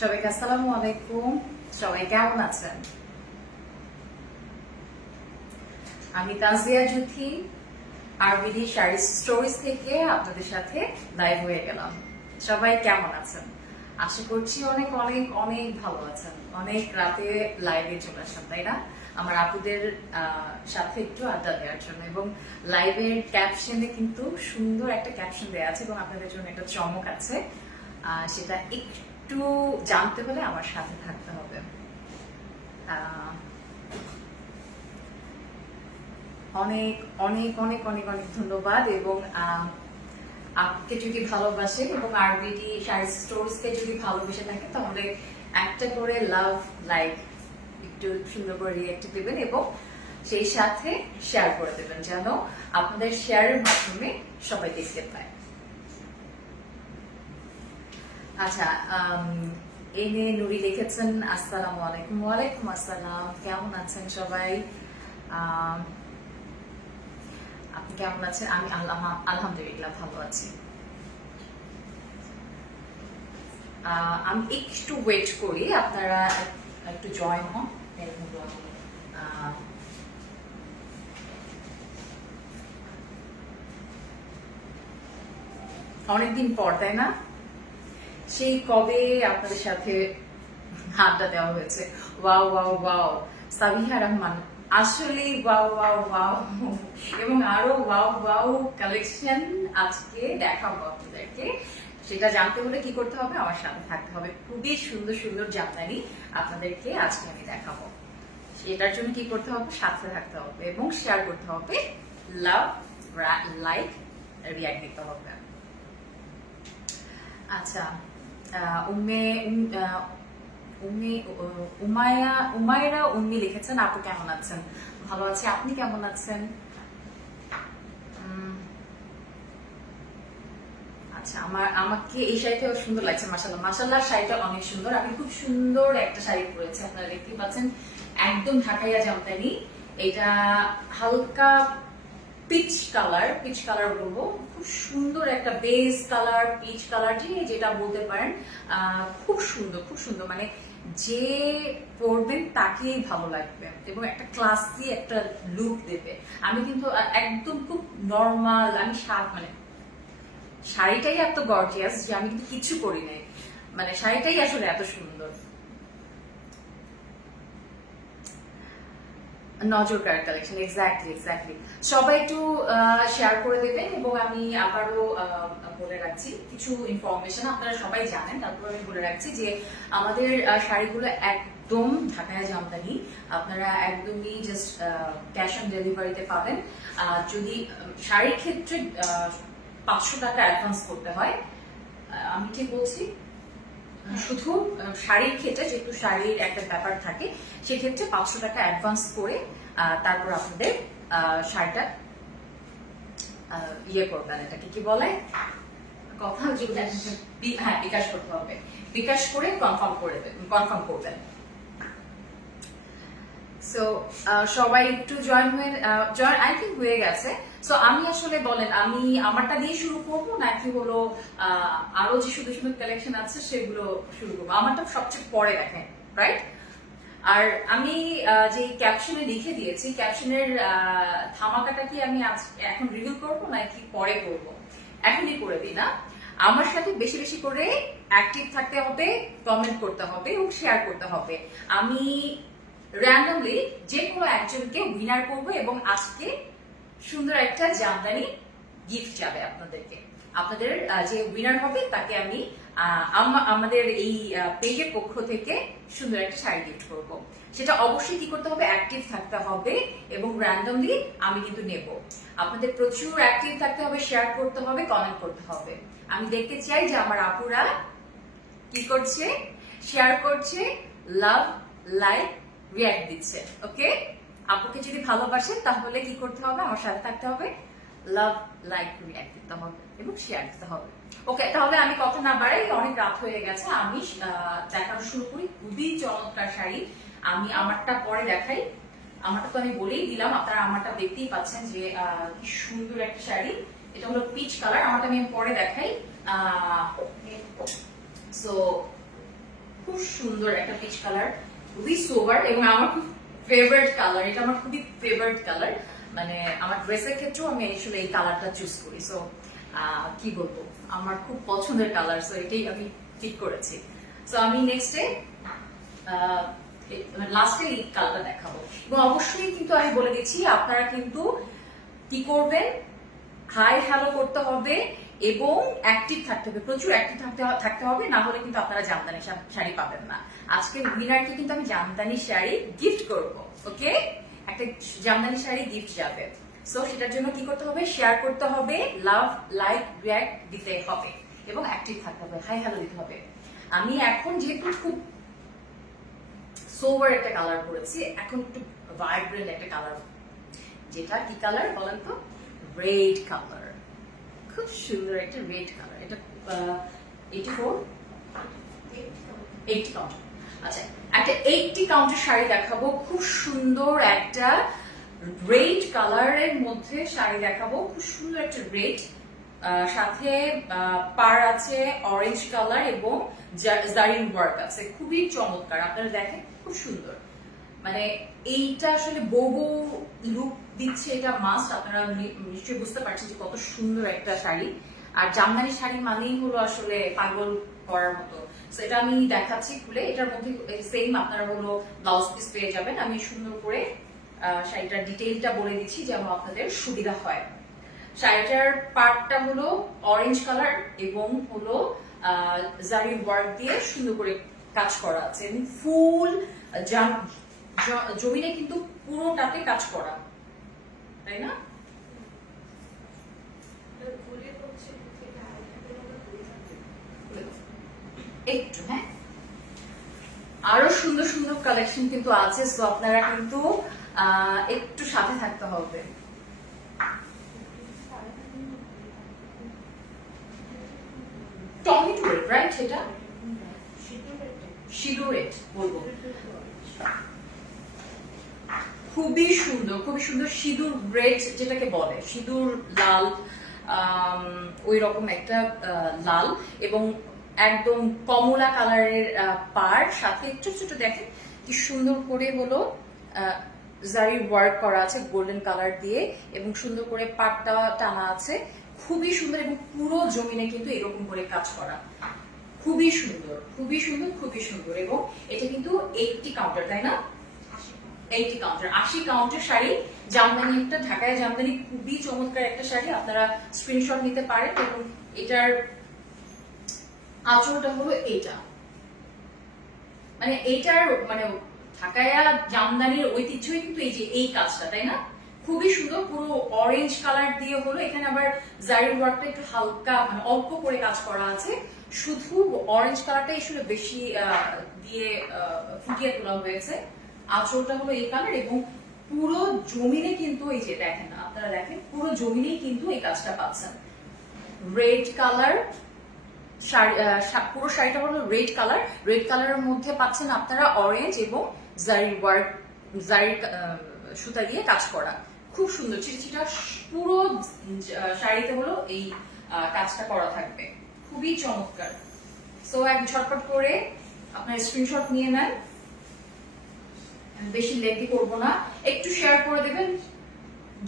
সবাইকে আসসালামু আলাইকুম। সবাই কেমন আছেন? আমি তাজিয়া জুথি আরবিডি শাড়ি স্টোরিজ থেকে আপনাদের সাথে লাইভ হয়ে গেলাম। সবাই কেমন আছেন? আশা করছি অনেক অনেক অনেক ভালো আছেন। অনেক রাতে লাইভে চলে আসেন, তাই না? আমার আপুদের সাথে একটু আড্ডা দেওয়ার জন্য। এবং লাইভের ক্যাপশনে কিন্তু সুন্দর একটা ক্যাপশন দেওয়া আছে এবং আপনাদের জন্য একটা চমক আছে। সেটা একটু জানতে হলে আমার সাথে থাকতে হবে। অনেক অনেক অনেক অনেক অনেক ধন্যবাদ। এবং আপকে যদি ভালোবাসেন এবং আরবিডি শাড়ি স্টোরসকে যদি ভালোবেসে থাকেন তাহলে একটা করে লাভ লাইক একটু সুন্দর করে রিয়েক্ট দেবেন এবং সেই সাথে শেয়ার করে দেবেন যেন আপনাদের শেয়ারের মাধ্যমে সবাই দেখতে পায়। আচ্ছা, এনে নুরি লিখেছেন আসসালামু আলাইকুম। ওয়ালাইকুম আসসালাম। কেমন আছেন সবাই? আপনি কেমন আছেন? আমি আলহামদুলিল্লাহ ভালো আছি। আমি একটু ওয়েট করি, আপনারা একটু জয়েন হন। অনেকদিন পর, তাই না? সেই কবে আপনাদের সাথে আড্ডা দেওয়া হয়েছে। Wow wow wow, Sabiha Rahman, আসলে ওয়াও ওয়াও ওয়াও। এবং আরো ওয়াও ওয়াও কালেকশন আজকে দেখাবো আপনাদেরকে। সেটা জানতে হলে কি করতে হবে? আমার সাথে থাকতে হবে। খুবই সুন্দর সুন্দর জামদানি আপনাদেরকে আজকে আমি দেখাবো। সেটার জন্য কি করতে হবে? সাথে থাকতে হবে এবং শেয়ার করতে হবে, লাভ লাইক রিয়াক্ট দিতে হবে। আচ্ছা, উমায়রা উম্মি লিখেছেন আপু কেমন আছেন? ভালো আছি, আপনি কেমন আছেন? আচ্ছা, আমাকে এই শাড়িটা সুন্দর লাগছে। মাশাআল্লাহ মাশাআল্লাহ, শাড়িটা অনেক সুন্দর। আমি খুব সুন্দর একটা শাড়ি পরেছি, আপনারা দেখতে পাচ্ছেন। একদম ঢাকাইয়া জামদানি। এটা হালকা পিচ কালার বলবো। খুব সুন্দর একটা বেজ কালার, পিচ কালার, যেটা বলতে পারেন। খুব সুন্দর খুব সুন্দর, মানে যে পরবেন তাকেই ভালো লাগবে এবং একটা ক্লাসি একটা লুক দেবে। আমি কিন্তু একদম খুব নর্মাল, আমি মানে শাড়িটাই এত গর্জিয়াস যে আমি কিন্তু কিছু করি নাই, মানে শাড়িটাই আসলে এত সুন্দর। নজর কার কালেকশন, এক্স্যাক্টলি। সবাই একটু শেয়ার করে দেবেন এবং আমি আবারও বলে রাখছি কিছু ইনফরমেশন, আপনারা সবাই জানেন, তারপর আমি বলে রাখছি যে আমাদের শাড়িগুলো একদম ঢাকায়া জামদানি। আপনারা একদমই জাস্ট ক্যাশ অন ডেলিভারিতে পাবেন। যদি শাড়ির ক্ষেত্রে 500 টাকা অ্যাডভান্স করতে হয়। আমি ঠিক বলছি? শুধু শাড়ির ক্ষেত্রে, যেহেতু শাড়ির একটা ব্যাপার থাকে, সেক্ষেত্রে 500 টাকা অ্যাডভান্স করে তারপর আপনাদের শাড়িটা ইয়ে করবেন, এটাকে কি বলে, কথা হ্যাঁ, বিকাশ করতে হবে। বিকাশ করে কনফার্ম করবেন। সো সবাই একটু জয়েন আই থিঙ্ক হয়ে গেছে। সো আমি আসলে বলেন, আমি আমারটা দিয়ে শুরু করবো নাকি হলো আরো যে সুন্দর সুন্দর কালেকশন আছে সেগুলো শুরু করবো? আমারটা সবচেয়ে পরে দেখেন, রাইট? আর আমি যে ক্যাপশনে লিখে দিয়েছি, ক্যাপশনের ধামাকাটা কি আমি এখন রিভিল করবো নাকি পরে করবো? এখনই করে দিই না? আমার সাথে বেশি বেশি করে অ্যাক্টিভ থাকতে হবে, কমেন্ট করতে হবে এবং শেয়ার করতে হবে। আমি র্যান্ডমলি যে কোনো একজনকে উইনার করবো এবং আজকে সুন্দর একটা জামদানি গিফট যাবে আপনাদেরকে। আপনাদের যে উইনার হবে তাকে আমি আমাদের এই পেজের পক্ষ থেকে সুন্দর একটা শাড়ি গিফট করব। সেটা অবশ্যই কি করতে হবে? অ্যাক্টিভ থাকতে হবে এবং র্যান্ডমলি আমি কিন্তু নেব। আপনাদের প্রচুর অ্যাক্টিভ থাকতে হবে, শেয়ার করতে হবে, কমেন্ট করতে হবে। আমি দেখতে চাই যে আমার আপুরা কি করছে, শেয়ার করছে, লাভ লাইক রিয়াক্ট দিচ্ছে। ওকে, আপুকে যদি ভালোবাসেন তাহলে কি করতে হবে? আমার সাথে থাকতে হবে, লাভ লাইক রিয়াক্ট দিতে হবে এবং শেয়ার দিতে হবে। ওকে, তাহলে আমি কথা না বাড়াই, অনেক রাত হয়ে গেছে, আমি দেখানো শুরু করি। খুবই চমৎকার শাড়ি, আমি আমারটা পরে দেখাই। আমারটা তো আমি বলেই দিলাম, আপনারা আমারটা দেখতেই পাচ্ছেন যে কি সুন্দর একটা শাড়ি। এটা হলো পিচ কালার, আমারটা আমি পরে দেখাই। সো খুব সুন্দর একটা পিচ কালার, খুবই সোবার এবং আমার খুব ফেভারিট কালার। এটা আমার খুবই ফেভারিট কালার, মানে আমার ড্রেসের ক্ষেত্রেও আমি আসলে এই কালারটা চুজ করি। সো কি বলবো, আমার খুব পছন্দের কালার, সো এটাই আমি ঠিক করেছি। সো আমি নেক্সটে লাস্টে এই কালারটা দেখাবো। এবং অবশ্যই কিন্তু আমি বলে দিচ্ছি, আপনারা কিন্তু কি করবেন, হাই হ্যালো করতে হবে এবং অ্যাক্টিভ থাকতে হবে, প্রচুর অ্যাক্টিভ থাকতে হবে, না হলে কিন্তু আপনারা জামদানি শাড়ি পাবেন না। আজকে উইনারকে কিন্তু আমি জামদানি শাড়ি গিফট করব, ওকে? একটা জামদানি শাড়ি গিফট যাবে। সো সেটার জন্য কি করতে হবে, শেয়ার করতে হবে, লাভ, লাইক, রিঅ্যাক্ট দিতে হবে এবং অ্যাক্টিভ থাকতে হবে, হাই হ্যালো দিতে হবে। আমি এখন যেহেতু খুব সোভার একটা কালার করেছি, এখন একটু ভাইব্রেন্ট একটা কালার, যেটা কি কালার বলেন তো? রেড কালার, খুব সুন্দর একটা রেড কালার। এটা 80 কাউন্ট। আচ্ছা, একটা 80 কাউন্টের শাড়ি দেখাবো, খুব সুন্দর একটা রেড কালারের মধ্যে শাড়ি দেখাবো, খুব সুন্দর একটা রেড, সাথে পার আছে অরেঞ্জ কালার এবং জারি ওয়ার্ক আছে, খুবই চমৎকার। আপনারা দেখেন খুব সুন্দর, মানে এইটা আসলে বউ লুক দিচ্ছে, এটা মাস্ট। আপনারা নিশ্চয়ই বুঝতে পারছেন যে কত সুন্দর একটা শাড়ি। আর জামদানি শাড়ি মানেই হলো আসলে পাগল করার মতো। তো এটা আমি দেখাচ্ছি খুলে, এটার মধ্যে সেম আপনারা হলো ব্লাউজ পিস পেয়ে যাবেন। আমি সুন্দর করে শাড়িটার ডিটেইলটা বলে দিচ্ছি যেন আপনাদের সুবিধা হয়। শাড়িটার পার্টটা হলো অরেঞ্জ কালার এবং হলো জারি ওয়ার্ক দিয়ে সুন্দর করে কাজ করা আছে এবং ফুল জমিনে কিন্তু পুরোটাতে কাজ করা, তাই না? একটু, হ্যাঁ, আরো সুন্দর সুন্দর কালেকশন কিন্তু আছে, তো আপনারা কিন্তু একটু সাথে থাকতে হবে। Tomato red, right? সেটা সিঁদুর রেড বলবো, খুবই সুন্দর, খুবই সুন্দর সিঁদুর রেড যেটাকে বলে, সিঁদুর লাল, ওই রকম একটা লাল এবং একদম কমলা কালারের পাড়, সাথে ছোট ছোট দেখেন কি সুন্দর করে হলো জারি ওয়ার্ক করা আছে গোল্ডেন কালার দিয়ে এবং সুন্দর করে পাটটা টানা আছে, খুবই সুন্দর। এবং পুরো জমিনে কিন্তু এরকম করে কাজ করা, খুবই সুন্দর, খুবই সুন্দর, খুবই সুন্দর। এবং এটা কিন্তু 80 কাউন্টার, তাই না? 80 কাউন্টার, 80 কাউন্টার শাড়ি, জামদানি, একটা ঢাকায় জামদানি, খুবই চমৎকার একটা শাড়ি। আপনারা স্ক্রিনশট নিতে পারেন। এবং এটার আঁচলটা হলো এইটা, মানে এইটার মানে ঢাকায়া জামদানির ঐতিহ্যই কিন্তু এই যে এই কাজটা, তাই না? খুবই সুন্দর, পুরো অরেঞ্জ কালার দিয়ে হলো, এখানে আবার জারি ওয়ার্কটা একটু হালকা মানে অল্প করে কাজ করা আছে, শুধু অরেঞ্জ কালারটাই আসলে বেশি দিয়ে ফুটিয়ে তোলা হয়েছে। আঁচলটা হলো এই কালার এবং পুরো জমিনে কিন্তু এই যে দেখেন, আপনারা দেখেন পুরো জমিনেই কিন্তু এই কাজটা পাচ্ছেন। রেড কালার পুরো শাড়িটা হলো রেড কালার, রেড কালারের মধ্যে পাচ্ছেন আপনারা অরেঞ্জ এবং জারি ওয়ার্ক, জারি সুতা দিয়ে কাজ করা, খুব সুন্দর চিটা পুরো শাড়িতে হলো এই কাজটা করা থাকবে, খুবই চমৎকার। সো এক ঝটপট করে আপনার স্ক্রিনশট নিয়ে নেন, বেশি লেন্থি করবো না, একটু শেয়ার করে দেবেন।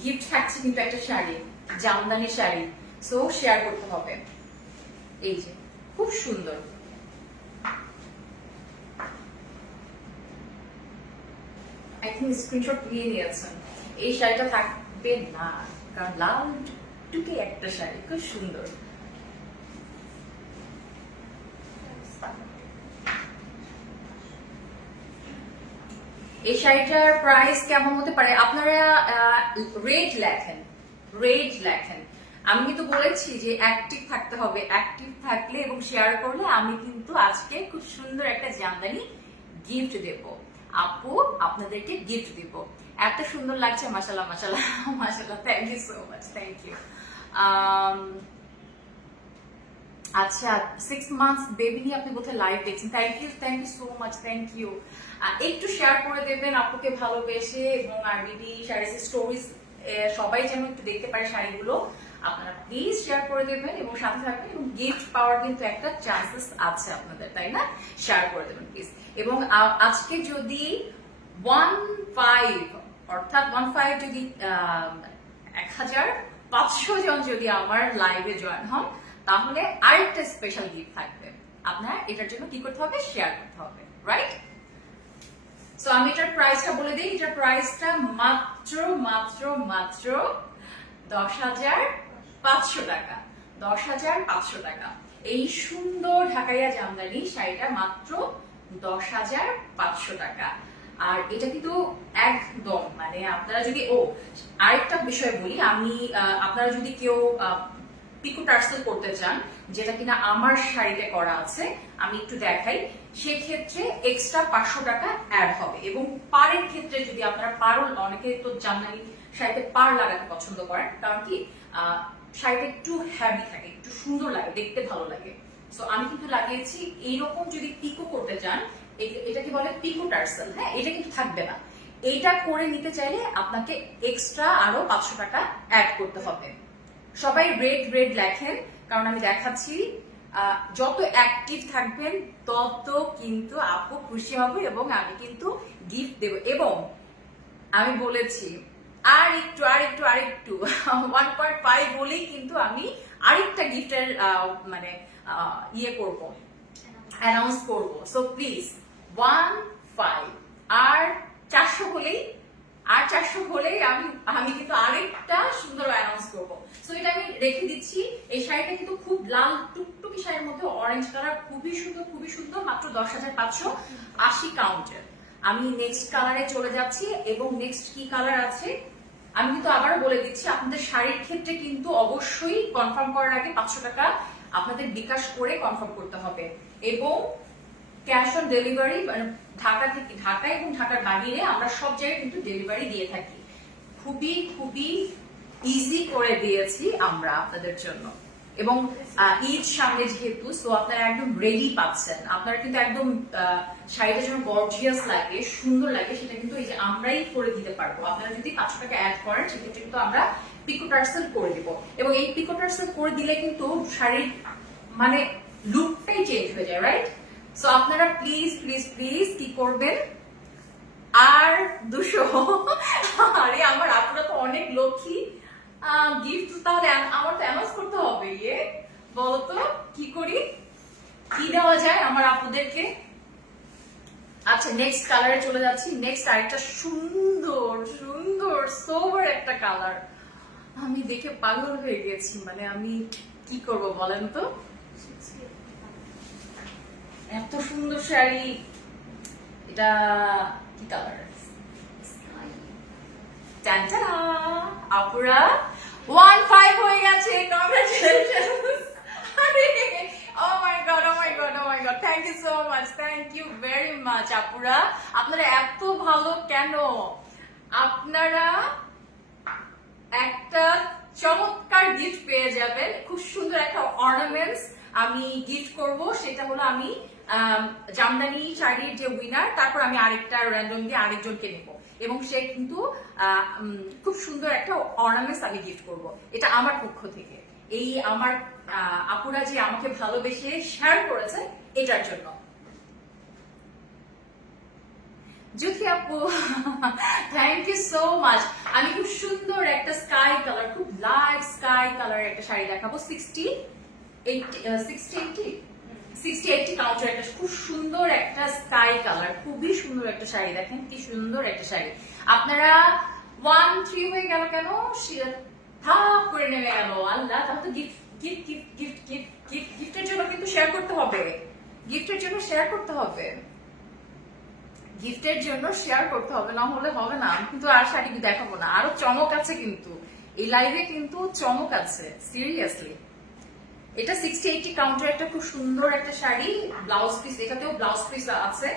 গিফট থাকছে কিন্তু একটা শাড়ি, জামদানি শাড়ি, সো শেয়ার করতে হবে। এই যে খুব সুন্দর, আই থিঙ্ক স্ক্রিনশট নিয়ে নিয়েছেন। এই শাড়িটা থাকবে না, কারণ লাল টুকে একটা শাড়ি, খুব সুন্দর। এই শাড়িটার প্রাইস কেমন হতে পারে? আপনারা রেট লেখেন, রেট লেখেন। আমি কিন্তু বলেছি যে অ্যাক্টিভ থাকতে হবে, অ্যাক্টিভ থাকলে এবং শেয়ার করলে আমি কিন্তু আজকে খুব সুন্দর একটা জামদানি গিফট দেব, আপু আপনাদেরকে গিফট দিব। এত সুন্দর লাগছে, মাশাআল্লাহ মাশাআল্লাহ মাশাআল্লাহ, thank you so much, thank you. আচ্ছা, 6 মান্থস বেবি নিয়ে আপনি কোথায় লাইভ দেখছেন, thank you so much, thank you. একটু শেয়ার করে দেবেন আপুকে ভালোবেসে, এবং আর বিবি শাড়ির স্টোরিজ সবাই যেন একটু দেখতে পারে শাড়িগুলো। আপনারা প্লিজ শেয়ার করে দেবেন এবং সাথে থাকবেন, এবং গিফট পাওয়ার কিন্তু একটা চান্সেস আছে আপনাদের, তাই না? শেয়ার করে দেবেন প্লিজ। এবং আজকে যদি 15 অর্থাৎ 15 যদি 1500 জন যদি আমার লাইভে জয়েন হন, তাহলে আরেকটা স্পেশাল গিফট থাকবে। আপনার এটার জন্য কি করতে হবে? শেয়ার করতে হবে, রাইট? সো আমি এটার প্রাইসটা বলে দিই। এটার প্রাইসটা মাত্র মাত্র মাত্র 10,500 টাকা। 10,500 টাকা। এই সুন্দর ঢাকাইয়া জামদানি শাড়িটা মাত্র 10,500 টাকা। আর এটা কিন্তু একদম মানে আপনারা যদি আরেকটা বিষয় বলি, আমি আপনারা যদি কেউ পিকো টার্সেল করতে চান, যেটা কিনা আমার শাড়িতে করা আছে, আমি একটু দেখাই, সেক্ষেত্রে এক্সট্রা 500 টাকা অ্যাড হবে। এবং পাড়ের ক্ষেত্রে যদি আপনারা পাড়ও, অনেকে তো জামদানি শাড়িতে পাড় লাগাতে পছন্দ করেন, কারণ কি শাড়িটা একটু হ্যাভি থাকে, একটু সুন্দর লাগে, দেখতে ভালো লাগে। সো আমি কিন্তু লাগিয়েছি এইরকম। যদি পিকো করতে চান, এটাকে বলে পিকো টার্সেল, হ্যাঁ, এটা কিন্তু থাকবে না। এইটা করে নিতে চাইলে আপনাকে এক্সট্রা আরো 500 টাকা অ্যাড করতে হবে। সবাই রেড রেড লেখেন, কারণ আমি দেখাচ্ছি যত অ্যাক্টিভ থাকবেন তত কিন্তু আপু খুশি হবে, এবং আমি কিন্তু গিফট দেব। এবং আমি বলেছি আর একটু 1.5 বলেই কিন্তু আমি আরেকটা গিফটের মানে করব, অ্যানাউন্স করব। সো প্লিজ 1.5 আর 400 হলেই আমি কিন্তু আরেকটা সুন্দর অ্যানাউন্স করব। সো এটা আমি রেখে দিচ্ছি। এই শাড়িটা কিন্তু খুব লাল টুকটুকি শাড়ির মধ্যে অরেঞ্জ কালার, খুবই সুন্দর, মাত্র 10,580 কাউন্টের। আমি নেক্সট কালারে চলে যাচ্ছি, এবং নেক্সট কি কালার আছে আমি কিন্তু আবারও বলে দিচ্ছি। আপনাদের শাড়ির ক্ষেত্রে কিন্তু অবশ্যই কনফার্ম করার আগে 500 টাকা আপনাদের বিকাশ করে কনফার্ম করতে হবে, এবং ক্যাশ অন ডেলিভারি ঢাকা এবং ঢাকার বাইরে আমরা সব জায়গায় কিন্তু ডেলিভারি দিয়ে থাকি। খুবই ইজি করে দিয়েছি আমরা আপনাদের জন্য। এবং ঈদ সামনে যেহেতু, সো আপনারা একদম রেডি পাচ্ছেন। আপনারা কিন্তু একদম শাড়িটা যেন গর্জিয়াস লাগে, সুন্দর লাগে, সেটা কিন্তু এই যে আমরাই করে দিতে পারবো। আপনারা যদি 500 টাকা অ্যাড করেন, সেক্ষেত্রে কিন্তু আমরা পিকো টার্সেল করে দিব। এবং এই পিকো টার্সেল করে দিলে কিন্তু শাড়ির মানে লুকটাই চেঞ্জ হয়ে যায়, রাইট? সো আপনারা প্লিজ কি করবেন, আর 200 আরে আমার আপুরা তো অনেক লক্ষ্মী। গিফট তাহলে আমার তো অ্যানাউন্স করতে হবে। বলতো কি করি, কি দেওয়া যায় আমার আপুদেরকে? আচ্ছা, নেক্সট কালারে চলে যাচ্ছি। নেক্সট আরেকটা সুন্দর সোবার একটা কালার, আমি দেখে পাগল হয়ে গেছি। মানে আমি কি করব বলেন তো, এত সুন্দর শাড়ি। এটা কি কালার? আপুরা 1.5 হয়ে গেছে, congratulations. Oh my god, thank you so much, thank you very much আপুরা। আপনারা এত ভালো কেন? আপনারা একটা চমৎকার গিফট পেয়ে যাবেন, খুব সুন্দর একটা অর্নামেন্টস আমি গিফট করব। সেটা হলো আমি জামদানি শাড়ির যে উইনার, তারপর আমি আরেকটা র্যান্ডম দিয়ে আরেকজনকে নেব, এবং সে কিন্তু খুব সুন্দর একটা অর্নামেন্টস আমি গিফট করব। এটা আমার পক্ষ থেকে, এই আমার আপুরা যে আমাকে ভালোবেসে শেয়ার করেছে এটার জন্য। জ্যোতি আপু থ্যাংক ইউ সো মাচ। আমি খুব সুন্দর একটা স্কাই কালার, খুব লাইট স্কাই কালার একটা শাড়ি দেখাবো। 60-80 কাউন্টার, একটা খুব সুন্দর একটা স্কাই কালার, খুবই সুন্দর একটা শাড়ি। দেখেন কি সুন্দর একটা শাড়ি। আপনারা 1-3 হয়ে গেল কেন? থাপ করে নেমে গেল। আল্লাহ, তাহলে তো গিফটের জন্য কিন্তু শেয়ার করতে হবে, গিফটের জন্য শেয়ার করতে হবে, না হলে হবে না। আমি কিন্তু আর শাড়ি দেখাবো না, আরো চমক আছে কিন্তু এই লাইভে, কিন্তু চমক আছে সিরিয়াসলি। এটা 60-80 কাউন্টার একটা খুব সুন্দর একটা শাড়ি, ব্লাউজ পিস, এটাতেও ব্লাউজ পিস আছে।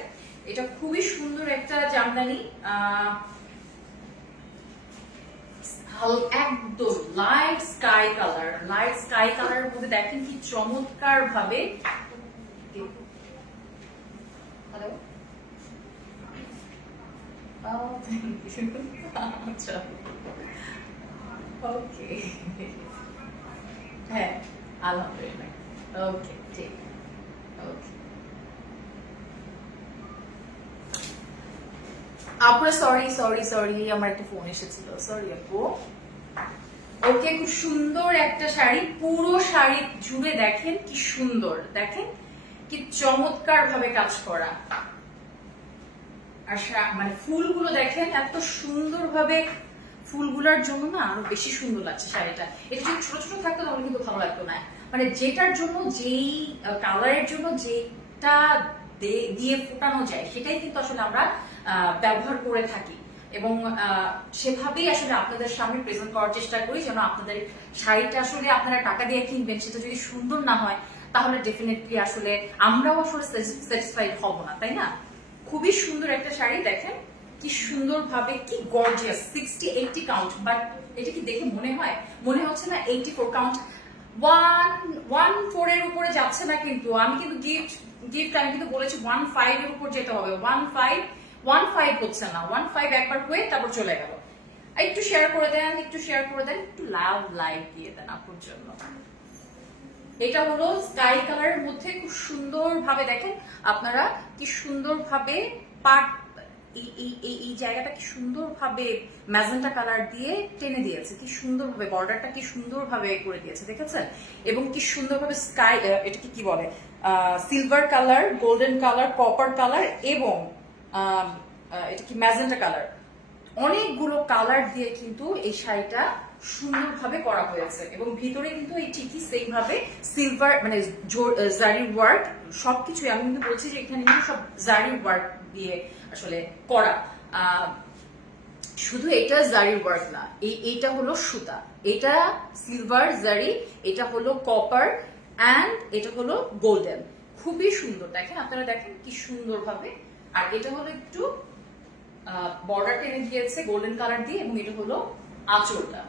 এটা খুবই সুন্দর একটা জামদানি, একদম লাইট স্কাই কালারের মধ্যে দেখেন কি চমৎকার ভাবে। হ্যালো, আচ্ছা, ওকে, হ্যাঁ আলহামদুলিল্লাহ। ওকে ঠিক, ওকে আপুরা সরি সরি সরি, আমার একটা ফোন এসেছিল, সরি আপু। ওকে, খুব সুন্দর একটা শাড়ি, পুরো শাড়ি জুড়ে দেখেন কি সুন্দর, দেখেন কি চমৎকার ভাবে কাজ করা। আর মানে ফুলগুলো দেখেন এত সুন্দর ভাবে, ফুলগুলোর জন্য না আরো বেশি সুন্দর লাগছে শাড়িটা। এটা যদি ছোট ছোট থাকতো তাহলে কিন্তু ভালো লাগতো না, মানে যেটার জন্য যেই কালারের জন্য যেটা দিয়ে ফোটানো যায় সেটাই কিন্তু আসলে আমরা ব্যবহার করে থাকি, এবং সেভাবেই আসলে আপনাদের সামনে প্রেজেন্ট করার চেষ্টা করি, যেন আপনাদের শাড়িটা আসলে আপনারা টাকা দিয়ে কিনবেন, সেটা যদি সুন্দর না হয় তাহলে ডেফিনেটলি আসলে আমরাও আসলে স্যাটিসফাইড হব না, তাই না? খুবই সুন্দর একটা শাড়ি, দেখেন কি সুন্দর ভাবে, কি গর্জিয়াস। 60-80 কাউন্ট, বাট এটা কি দেখে মনে হচ্ছে না 84 কাউন্ট, 114 এর উপরে যাচ্ছে না কিন্তু। আমি কিন্তু গিফট আমি কিন্তু বলেছি 15 এর উপর যেতে হবে, 15 হচ্ছে না, 15 একবার হয়ে তারপর চলে গেল। একটু শেয়ার করে দেন, একটু শেয়ার করে দেন, একটু লাইক দিয়ে দেন আপুর জন্য। এটা হলো স্কাই কালারের মধ্যে, খুব সুন্দর ভাবে দেখেন আপনারা কি সুন্দর ভাবে পাট, এই জায়গাটা কি সুন্দর ভাবে ম্যাজেন্টা কালার দিয়ে টেনে দিয়েছে, কি সুন্দর ভাবে বর্ডারটা কি সুন্দর ভাবে করে দিয়েছে, দেখেছেন? এবং কি সুন্দর ভাবে স্কাই, এটাকে কি বলে, silver colour, golden colour, copper colour এবং এটা কি ম্যাজেন্টা কালার, অনেকগুলো কালার দিয়ে কিন্তু এই শাড়িটা সুন্দরভাবে করা হয়েছে। এবং ভিতরে কিন্তু এই ঠিকই সেম ভাবে সিলভার মানে জারি ওয়ার্ক সবকিছু, আমি কিন্তু বলছি যে এখানে কিন্তু সব জারি ওয়ার্ক দিয়ে আসলে করা। শুধু এটা জারি ওয়ার্ক না, এইটা হলো সুতা, এটা সিলভার জারি, এটা হলো কপার অ্যান্ড এটা হলো গোল্ডেন। খুবই সুন্দর, দেখেন আপনারা, দেখেন কি সুন্দর ভাবে। আর এটা হলো একটু বর্ডার টেনে দিয়েছে গোল্ডেন কালার দিয়ে, এবং এটা হলো আঁচলটা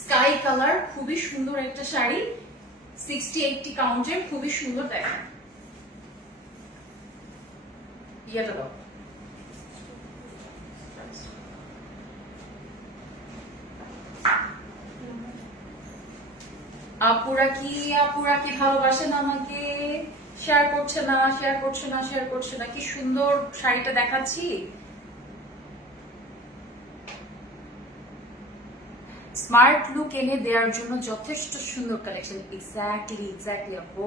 স্কাই কালার। খুবই সুন্দর একটা শাড়ি, 60-80 কাউন্টের, খুবই সুন্দর। দেখেন ইয়াটা দাও, আপুরা কি ভালোবাসেন আমাকে, শেয়ার করছে না, কি সুন্দর শাড়িটা দেখাচ্ছি। স্মার্ট লুক এনে দেওয়ার জন্য যথেষ্ট সুন্দর কালেকশন। এক্স্যাক্টলি আপু,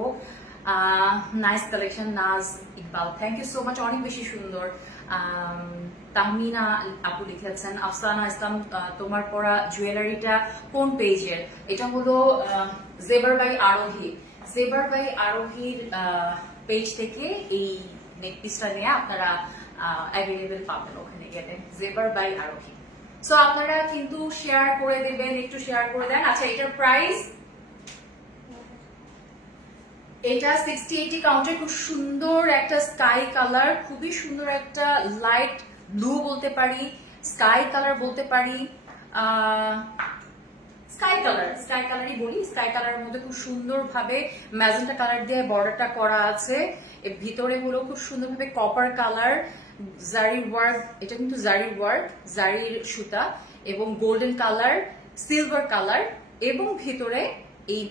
nice collection. Naz Iqbal, thank you so much, অনেক বেশি সুন্দর। তাহমিনা আপু লিখেছেন, আফসানা ইসলাম, তোমার পরা জুয়েলারিটা কোন পেজের? এটা হলো জেবার বাই আরোহীর পেজ থেকে এই নেকপিসটা নিয়ে আপনারা অ্যাভেলেবেল পাবেন ওখানে গেলে, জেবার বাই আরোহী। সো আপনারা কিন্তু শেয়ার করে দেবেন, একটু শেয়ার করে দেন। আচ্ছা, এটার প্রাইস, এটা 60-80 কাউন্টের, খুব সুন্দর একটা স্কাই কালার, খুবই সুন্দর একটা লাইট ব্লু বলতে পারি, স্কাই কালার বলতে পারি, স্কাই কালারই বলি। স্কাই কালারের মধ্যে খুব সুন্দর ভাবে ম্যাজেন্টা কালার দিয়ে বর্ডারটা করা আছে। এর ভিতরে হলো খুব সুন্দর ভাবে কপার কালার, জারি ওয়ার্ক, এটা কিন্তু জারি ওয়ার্ক, জারির সুতা, এবং গোল্ডেন কালার, সিলভার কালার, এবং ভিতরে এই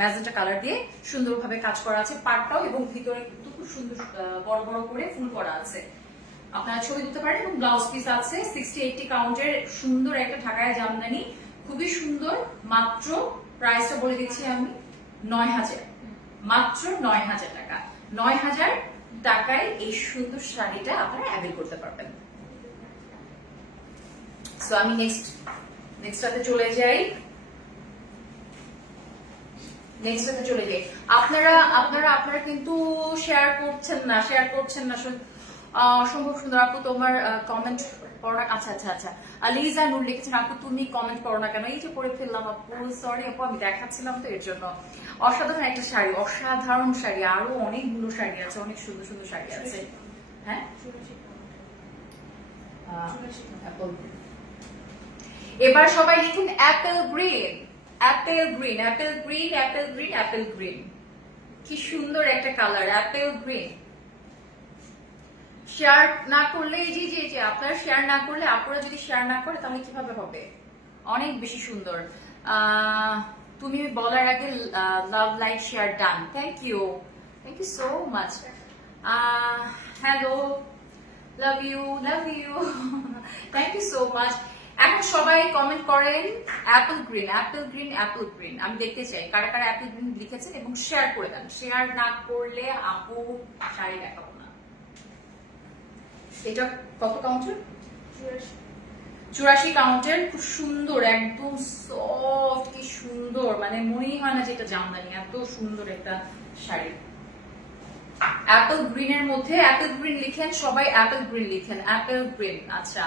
ম্যাজেন্টা কালার দিয়ে সুন্দরভাবে কাজ করা আছে পাটটাও, এবং ভিতরে কিন্তু খুব সুন্দর বড় বড় করে ফুল করা আছে। আপনারা ছবি দিতে পারেন। এবং ব্লাউজ পিস আছে 60-80 কাউন্টের, সুন্দর একটা ঢাকায় জামদানি, খুবই সুন্দর। মাত্র প্রাইসটা বলে দিচ্ছি আমি, 9000, মাত্র 9000 টাকা। 9000 টাকায় এই সুন্দর শাড়িটা আপনারা অ্যাভেল করতে পারবেন। সো আমি নেক্সটটাতে চলে যাই। আপনারা কিন্তু শেয়ার করছেন না। অসম্ভব সুন্দর আপু, তোমার কমেন্ট পড়ো না। আচ্ছা, লিজা নূর লিখেছেন, আপু তুমি কমেন্ট করো না কেন? এই যে পড়ে ফেললাম আপু, সরি আপু, আমি দেখাচ্ছিলাম তো এর জন্য। অসাধারণ একটা শাড়ি, অসাধারণ শাড়ি, আরো অনেকগুলো শাড়ি আছে, অনেক সুন্দর সুন্দর শাড়ি আছে। হ্যাঁ, এবার সবাই লিখুন অ্যাপেল গ্রিন। কি সুন্দর একটা কালার, অ্যাপেল গ্রিন। শেয়ার না করলে, জি আপনারা শেয়ার না করলে, আপুরা যদি শেয়ার না করে তাহলে কিভাবে হবে? অনেক বেশি সুন্দর। তুমি বলার আগে love like share done, thank you so much. Hello, love you thank you so much. এখন সবাই কমেন্ট করেন অ্যাপল গ্রিন। আমি দেখতে চাই কারা কারা অ্যাপল গ্রিন লিখেছেন এবং শেয়ার করে দেন। শেয়ার না করলে আপু শাড়ি দেখাবো না। এটা কত কাউন্টার? 84 কাউন্টের, খুব সুন্দর, একদম সফট, কি সুন্দর, মানে মনেই হয় না যে এটা জামদানি, এত সুন্দর একটা শাড়ি। অ্যাপল গ্রিনের মধ্যে অ্যাপল গ্রিন লিখেন সবাই, অ্যাপল গ্রিন লিখেন, অ্যাপল গ্রিন। আচ্ছা,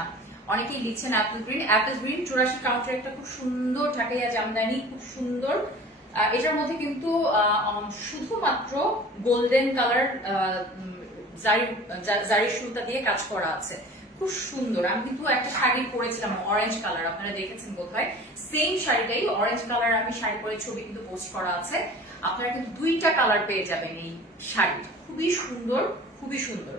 অনেকেই লিখছেন অ্যাপল গ্রিন। 84 কাউন্টের একটা খুব সুন্দর ঢাকাইয়া জামদানি, খুব সুন্দর। এটার মধ্যে কিন্তু শুধুমাত্র গোল্ডেন কালার জারি সুতা দিয়ে কাজ করা আছে, খুব সুন্দর। আমি কিন্তু একটা শাড়ি পরেছিলাম অরেঞ্জ কালার, আপনারা দেখেছেন বোধহয়, সেম শাড়িটাই অরেঞ্জ কালার আমি শাড়ি পরে ছবি কিন্তু পোস্ট করা আছে। আপনারা কিন্তু দুইটা কালার পেয়ে যাবেন এই শাড়ি, খুবই সুন্দর, খুবই সুন্দর।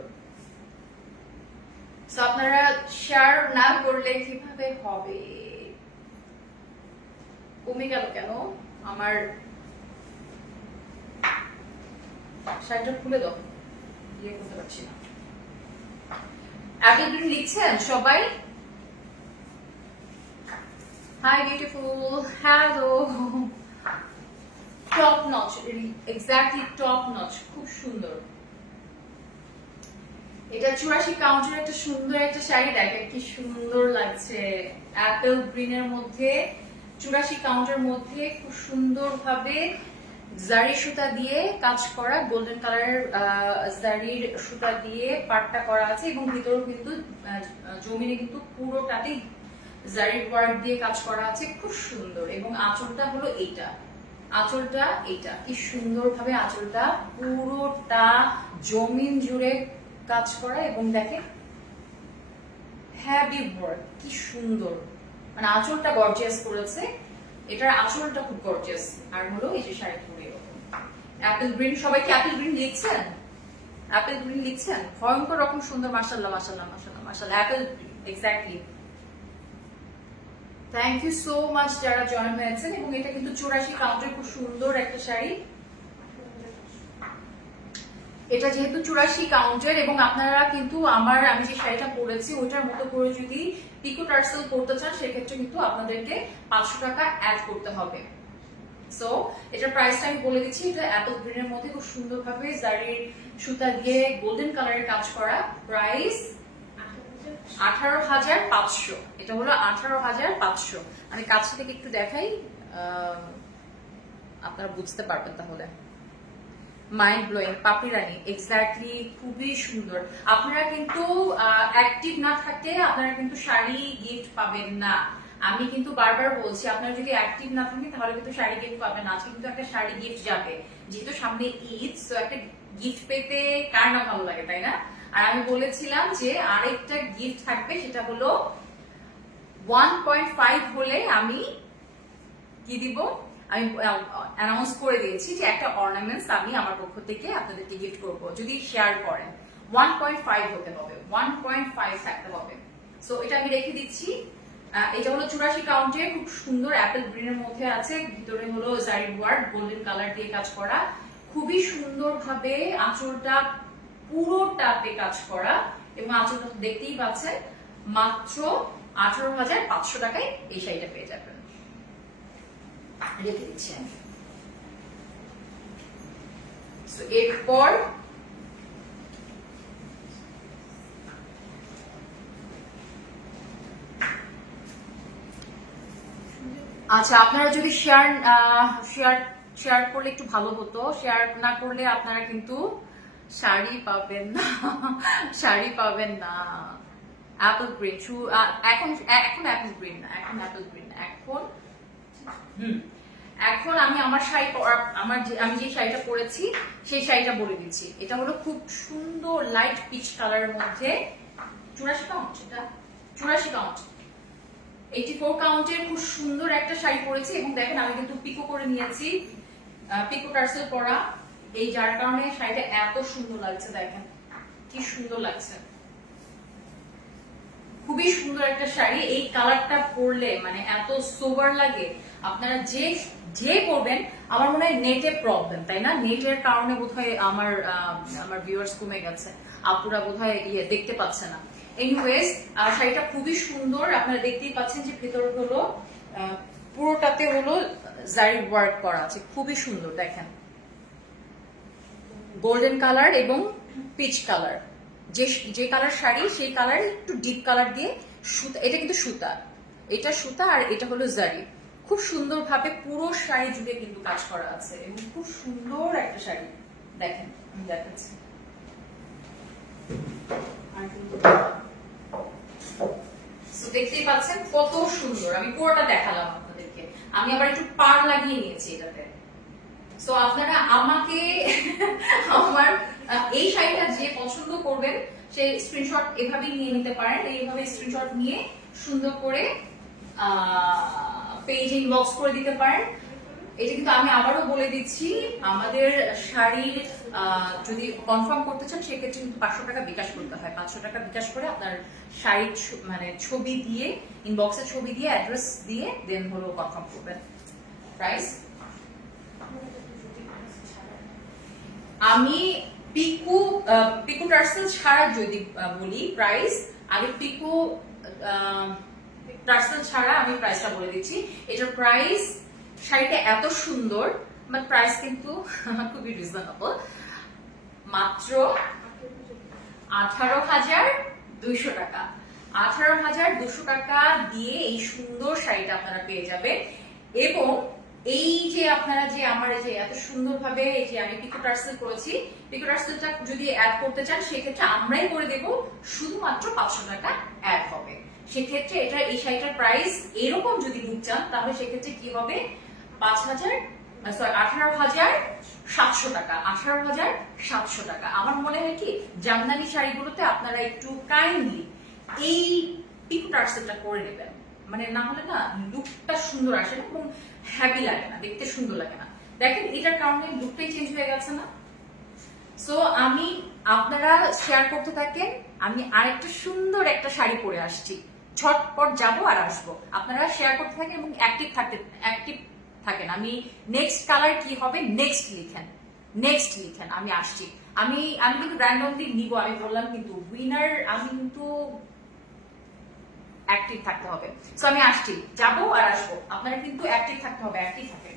সো আপনারা শেয়ার না করলে কিভাবে হবে? কমে গেল কেন আমার শাড়িটা? খুলে দাও, ইয়ে করতে পারছি না। অ্যাপল গ্রিন লিখছেন সবাই? Hi beautiful, hello. Top notch, exactly top notch, খুব সুন্দর। এটা 84 কাউন্টের একটা সুন্দর একটা শাড়ি, দেখেন কি সুন্দর লাগছে। অ্যাপল গ্রিনের মধ্যে 84 কাউন্টের মধ্যে খুব সুন্দর ভাবে জারি সুতা দিয়ে কাজ করা, গোল্ডেন কালারের জারির সুতা দিয়ে পাটটা করা আছে এবং ভিতরেও কিন্তু জমিনে কিন্তু পুরোটাতেই জারির ওয়ার্ক দিয়ে কাজ করা আছে, খুব সুন্দর। এবং আঁচলটা হলো এইটা, আঁচলটা এইটা, কি সুন্দর ভাবে আঁচলটা পুরোটা জমিন জুড়ে কাজ করা। এবং দেখেন হ্যাভি ওয়ার্ক, কি সুন্দর, মানে আঁচলটা গর্জিয়াস করেছে, এটার আঁচলটা খুব গর্জিয়াস। আর হলো এই যে শাড়ি পরে অ্যাপল গ্রিন। সবাই কি অ্যাপল গ্রিন লিখছেন? অ্যাপল গ্রিন লিখছেন? ভয়ঙ্কর রকম সুন্দর, মাশাআল্লাহ মাশাআল্লাহ মাশাআল্লাহ মাশাআল্লাহ। Apple green, exactly. Thank you so much যারা জয়েন হয়েছেন। এবং এটা কিন্তু 84 কাউন্টের খুব সুন্দর একটা শাড়ি। এটা যেহেতু 84 কাউন্টের এবং আপনারা কিন্তু আমি যে শাড়িটা পরেছি ওইটার মতো করে যদি পিকো টার্সেল করতে চান সেক্ষেত্রে কিন্তু আপনাদেরকে 500 টাকা অ্যাড করতে হবে। সো এটার প্রাইসটা আমি বলে দিচ্ছি। এটা অ্যাপল গ্রিনের মধ্যে খুব সুন্দরভাবে জারির সুতা দিয়ে গোল্ডেন কালারের কাজ করা, প্রাইস 18,500। এটা হলো 18,500। আমি কাছ থেকে একটু দেখাই, আপনারা বুঝতে পারবেন তাহলে। মাইন্ড ব্লোয়িং, পাপড়ি রানী, এক্স্যাক্টলি, খুবই সুন্দর। আপনারা কিন্তু অ্যাক্টিভ না থাকলে আপনারা কিন্তু শাড়ি গিফট পাবেন না। আমি কিন্তু বারবার বলছি, আপনারা যদি অ্যাক্টিভ না থাকেন তাহলে কিন্তু শাড়ি গিফট পাবেন না। আজকে কিন্তু একটা শাড়ি গিফট যাবে, যেহেতু সামনে ঈদ, সো একটা গিফট পেতে কার না ভালো লাগে, তাই না? আর আমি বলেছিলাম যে আরেকটা গিফট থাকবে, সেটা হলো 1.5 হলে আমি কি দিব, আমি অ্যানাউন্স করে দিয়েছি যে একটা অর্নামেন্টস আমি আমার পক্ষ থেকে আপনাদেরকে গিফট করব যদি শেয়ার করেন। 1.5 হতে হবে, 1.5 থাকতে হবে। সো এটা আমি রেখে দিচ্ছি। এটা হলো 84 কাউন্টে, খুব সুন্দর অ্যাপল গ্রিনের মধ্যে আছে, ভিতরে হলো জারি ওয়ার্ক গোল্ডেন কালার দিয়ে কাজ করা, খুবই সুন্দর ভাবে আঁচলটা পুরোটাতে কাজ করা। এবং আঁচলটা দেখতেই পাচ্ছেন, মাত্র 18,500 টাকায় এই শাড়িটা পেয়ে যাবেন। রেখে দিচ্ছি আমি। এরপর আচ্ছা, আপনারা যদি শেয়ার করলে একটু ভালো হতো। শেয়ার না করলে আপনারা কিন্তু শাড়ি পাবেন না, শাড়ি পাবেন না। অ্যাপল গ্রিন এখন অ্যাপল গ্রিন না, এখন অ্যাপল গ্রিন না, এখন আমি আমার শাড়ি, আমি যে শাড়িটা পরেছি সেই শাড়িটা বলে দিচ্ছি। এটা হলো খুব সুন্দর লাইট পিচ কালারের মধ্যে 84 কাউন্ট, এটা 84 কাউন্ট, 84 কাউন্টের খুব সুন্দর একটা শাড়ি পরেছি। এবং দেখেন আমি কিন্তু পিকো করে নিয়েছি, পিকো টার্সেল করা, এই যার কারণে শাড়িটা এত সুন্দর লাগছে। দেখেন কি সুন্দর লাগছে। খুবই সুন্দর একটা শাড়ি। এই কালারটা পরলে মানে এত সোবার লাগে, আপনারা যে যে পরবেন। আমার মনে হয় নেটে প্রবলেম, তাই না? নেটের কারণে বোধহয় আমার ভিউয়ার্স কমে গেছে, আপুরা বোধহয় দেখতে পাচ্ছে না। এনিওয়েজ, শাড়িটা খুবই সুন্দর। আপনারা দেখতেই পাচ্ছেন যে ভেতর হলো পুরোটাতে হলো জারি ওয়ার্ক করা আছে, খুবই সুন্দর। দেখেন, গোল্ডেন কালার এবং পিচ কালার, যে কালার শাড়ি সেই কালার একটু ডিপ কালার দিয়ে সুতা। এটা কিন্তু সুতা, এটা সুতা আর এটা হলো জারি। খুব সুন্দরভাবে পুরো শাড়ি জুড়ে কিন্তু কাজ করা আছে এবং খুব সুন্দর একটা শাড়ি। দেখেন, আমি দেখাচ্ছি। দেখতেই পাচ্ছেন কত সুন্দর। আমি পুরোটা দেখালাম আপনাদেরকে, আমি আবার একটু পার লাগিয়ে নিয়েছি এটাতে। সো আপনারা আমাকে আমার এই শাড়িটা যে পছন্দ করবেন সে স্ক্রিনশট এভাবেই নিয়ে নিতে পারেন। এইভাবে স্ক্রিনশট নিয়ে সুন্দর করে পেজে ইনবক্স করে দিতে পারেন। এটা কিন্তু আমি আবারও বলে দিচ্ছি, আমাদের শাড়ির যদি কনফার্ম করতে চান সেক্ষেত্রে কিন্তু 500 টাকা বিকাশ করতে হয়। 500 টাকা বিকাশ করে আপনার শাড়ির মানে ছবি দিয়ে, ইনবক্সে ছবি দিয়ে, অ্যাড্রেস দিয়ে দেন হলো কনফার্ম করবেন। প্রাইস আমি পিকু টার্সেল ছাড়া যদি বলি প্রাইস, আগে পিকু টার্সেল ছাড়া আমি প্রাইসটা বলে দিচ্ছি। এটার প্রাইস, শাড়িটা এত সুন্দর, বাট প্রাইস কিন্তু খুবই রিজনেবল, মাত্র 18,200 টাকা। 18,200 টাকা দিয়ে এই সুন্দর শাড়িটা আপনারা পেয়ে যাবেন। এবং এই যে আপনারা যে আমার এই যে এত সুন্দরভাবে এই যে আমি পিকো টার্সেল করেছি, পিকো টার্সেলটা যদি অ্যাড করতে চান সেক্ষেত্রে আমরাই করে দেব, শুধুমাত্র 500 টাকা অ্যাড হবে। সেক্ষেত্রে এটা এই শাড়িটার প্রাইস এরকম যদি লুক চান তাহলে সেক্ষেত্রে কি হবে, 18,700 টাকা। 18,700 টাকা। আমার মনে হয় কি জামদানি শাড়িগুলোতে আপনারা একটু কাইন্ডলি এই পিকো টার্সেলটা করে নেবেন, মানে না হলে না লুকটা সুন্দর আসে না এবং হ্যাপি লাগে না, দেখতে সুন্দর লাগে না। দেখেন এটার কারণে লুকটাই চেঞ্জ হয়ে গেছে না? সো আমি, আপনারা শেয়ার করতে থাকেন, আমি আরেকটা সুন্দর একটা শাড়ি পরে আসছি, ঝটপট যাবো আর আসবো। আপনারা শেয়ার করতে থাকেন এবং অ্যাক্টিভ থাকেন। আমি নেক্সট কালার কি হবে নেক্সট লিখেন, আমি আসছি। আমি কিন্তু র্যান্ডমলি নিব, আমি বললাম কিন্তু উইনার, আমি কিন্তু অ্যাক্টিভ থাকতে হবে। সো আমি আসছি, যাবো আর আসবো, আপনারা কিন্তু অ্যাক্টিভ থাকতে হবে, অ্যাক্টিভ থাকেন।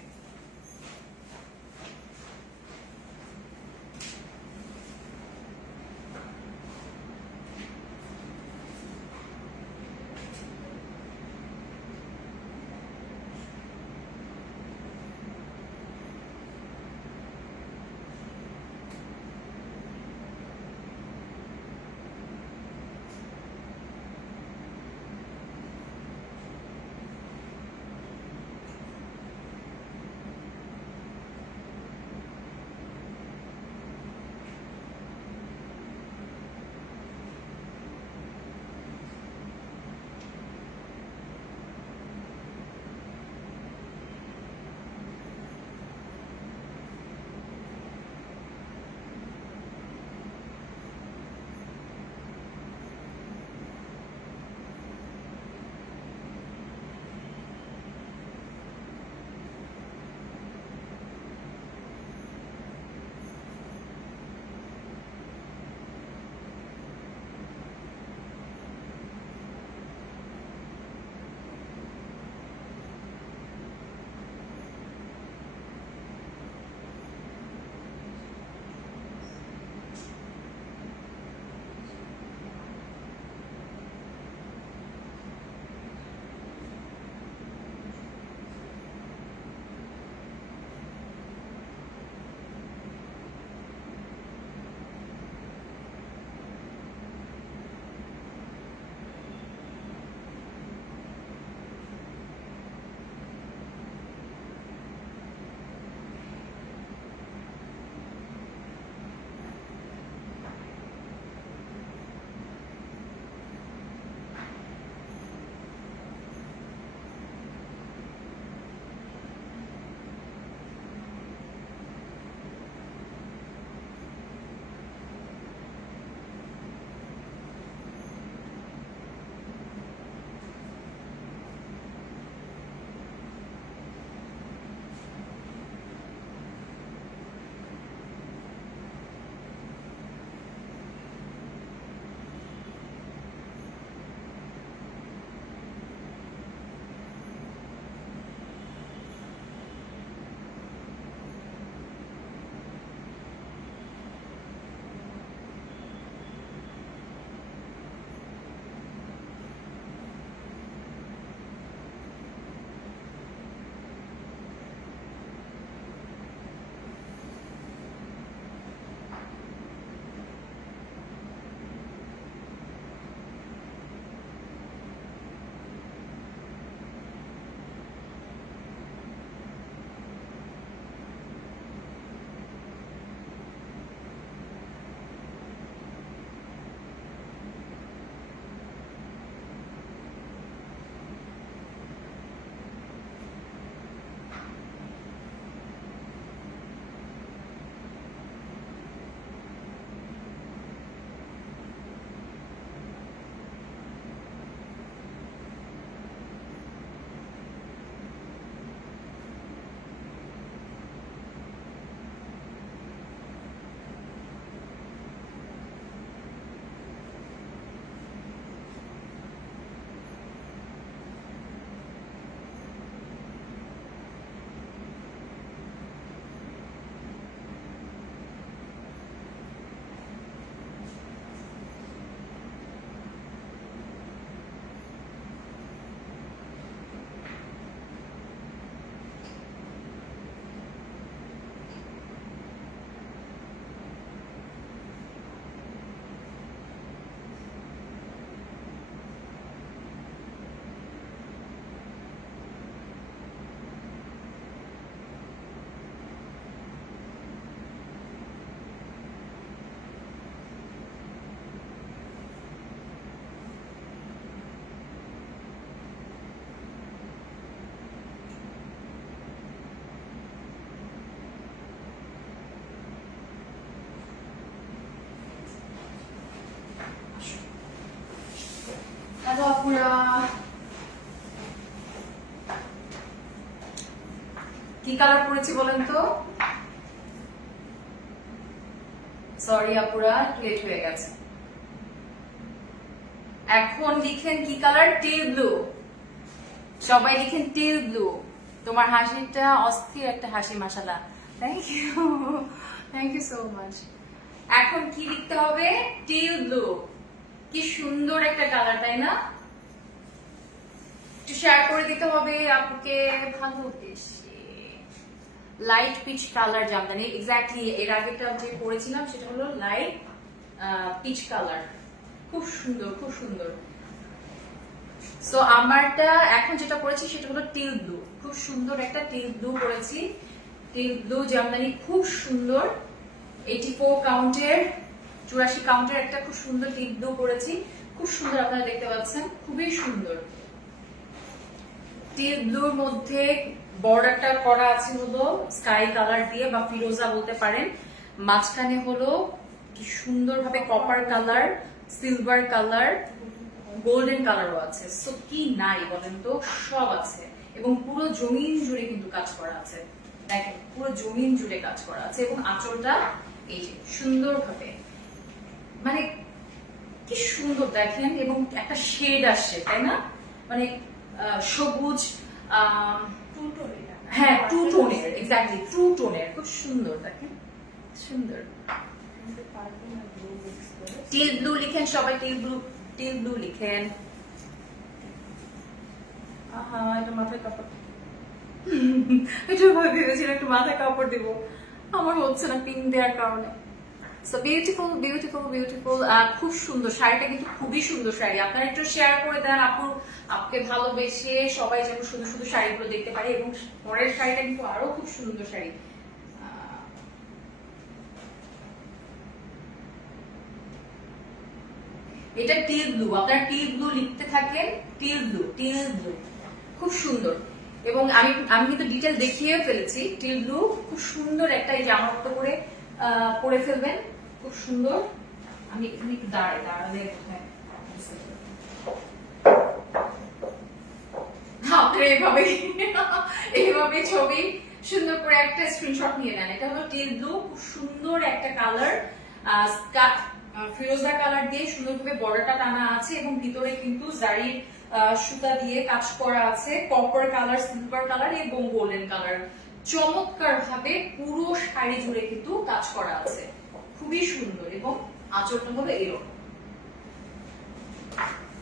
কি কালার পরেছি বলেন তো? সরি আপুরা, লেট হয়ে গেছে। এখন লিখেন কি কালার? Teal blue. সবাই লিখেন টিল ব্লু। তোমার হাসিটা অস্থির একটা হাসি, মাশাআল্লাহ। Thank you, thank you so much. এখন কি লিখতে হবে? Teal blue. কি সুন্দর একটা কালার, তাই না? একটু শেয়ার করে দিতে হবে আপুকে ভালোবেসে। Light peach colour Jamdani, exactly এর আগেটা যে পরেছিলাম সেটা হলো লাইট পিচ কালার। খুব সুন্দর, খুব সুন্দর। সো আমারটা এখন যেটা পরেছি সেটা হলো টিল ব্লু। খুব সুন্দর একটা টিল ব্লু পরেছি। টিল ব্লু জামদানি খুব সুন্দর। 84 কাউন্টের, 84 কাউন্টের একটা খুব সুন্দর টিল ব্লু পরেছি। খুব সুন্দর, আপনারা দেখতে পাচ্ছেন, খুবই সুন্দর। টিল ব্লুর মধ্যে বর্ডারটা করা আছে হলো স্কাই কালার দিয়ে বা ফিরোজা বলতে পারেন। মাঝখানে হলো কি সুন্দরভাবে copper colour, silver colour, golden কালারও আছে। সো কি নাই বলেন তো? সব আছে। এবং পুরো জমিন জুড়ে কিন্তু কাজ করা আছে। দেখেন, পুরো জমিন জুড়ে কাজ করা আছে। এবং আঁচলটা এই যে সুন্দরভাবে, মানে কি সুন্দর দেখেন। এবং একটা শেড আসছে, তাই না? মানে সবুজ, হ্যাঁ টু টোনের, এক্স্যাক্টলি টু টোনের। খুব সুন্দর দেখেন, সুন্দর। টিল ব্লু লিখেন সবাই, টিল ব্লু, টিল ব্লু লিখেন। আহা, এটা মাথায় কাপড়, এটা ভেবেছিলাম একটু মাথায় কাপড় দিব, আমার হচ্ছে না পিন দেওয়ার কারণে। So beautiful, beautiful, beautiful. খুব সুন্দর শাড়িটা, কিন্তু খুবই সুন্দর শাড়ি। আপনারা একটু শেয়ার করে দেন আপুকে ভালোবেসে সবাই যেন শুধু শুধু শাড়িগুলো দেখতে পারে। এবং পরের শাড়িটা কিন্তু আরো খুব সুন্দর শাড়ি। এটা টিল ব্লু, আপনারা টিল ব্লু লিখতে থাকেন। টিল ব্লু, টিল ব্লু, খুব সুন্দর। এবং আমি কিন্তু ডিটেল দেখিয়ে ফেলেছি। টিল ব্লু খুব সুন্দর একটা, এই যে আমার মতো করে পরে ফেলবেন, খুব সুন্দর। আমি এখানে একটু দাঁড়ালে এইভাবে এইভাবে ছবি সুন্দর করে একটা স্ক্রিনশট নিয়ে নেন। এটা হলো টিল ব্লু, খুব সুন্দর একটা কালার। ফিরোজা কালার দিয়ে সুন্দরভাবে বর্ডারটা টানা আছে এবং ভিতরে কিন্তু জারির সুতা দিয়ে কাজ করা আছে। কপার কালার, সিলভার কালার এবং গোল্ডেন কালার চমৎকার ভাবে পুরো শাড়ি জুড়ে কিন্তু কাজ করা আছে। খুবই সুন্দর। এবং আঁচলটা হলো এরকম।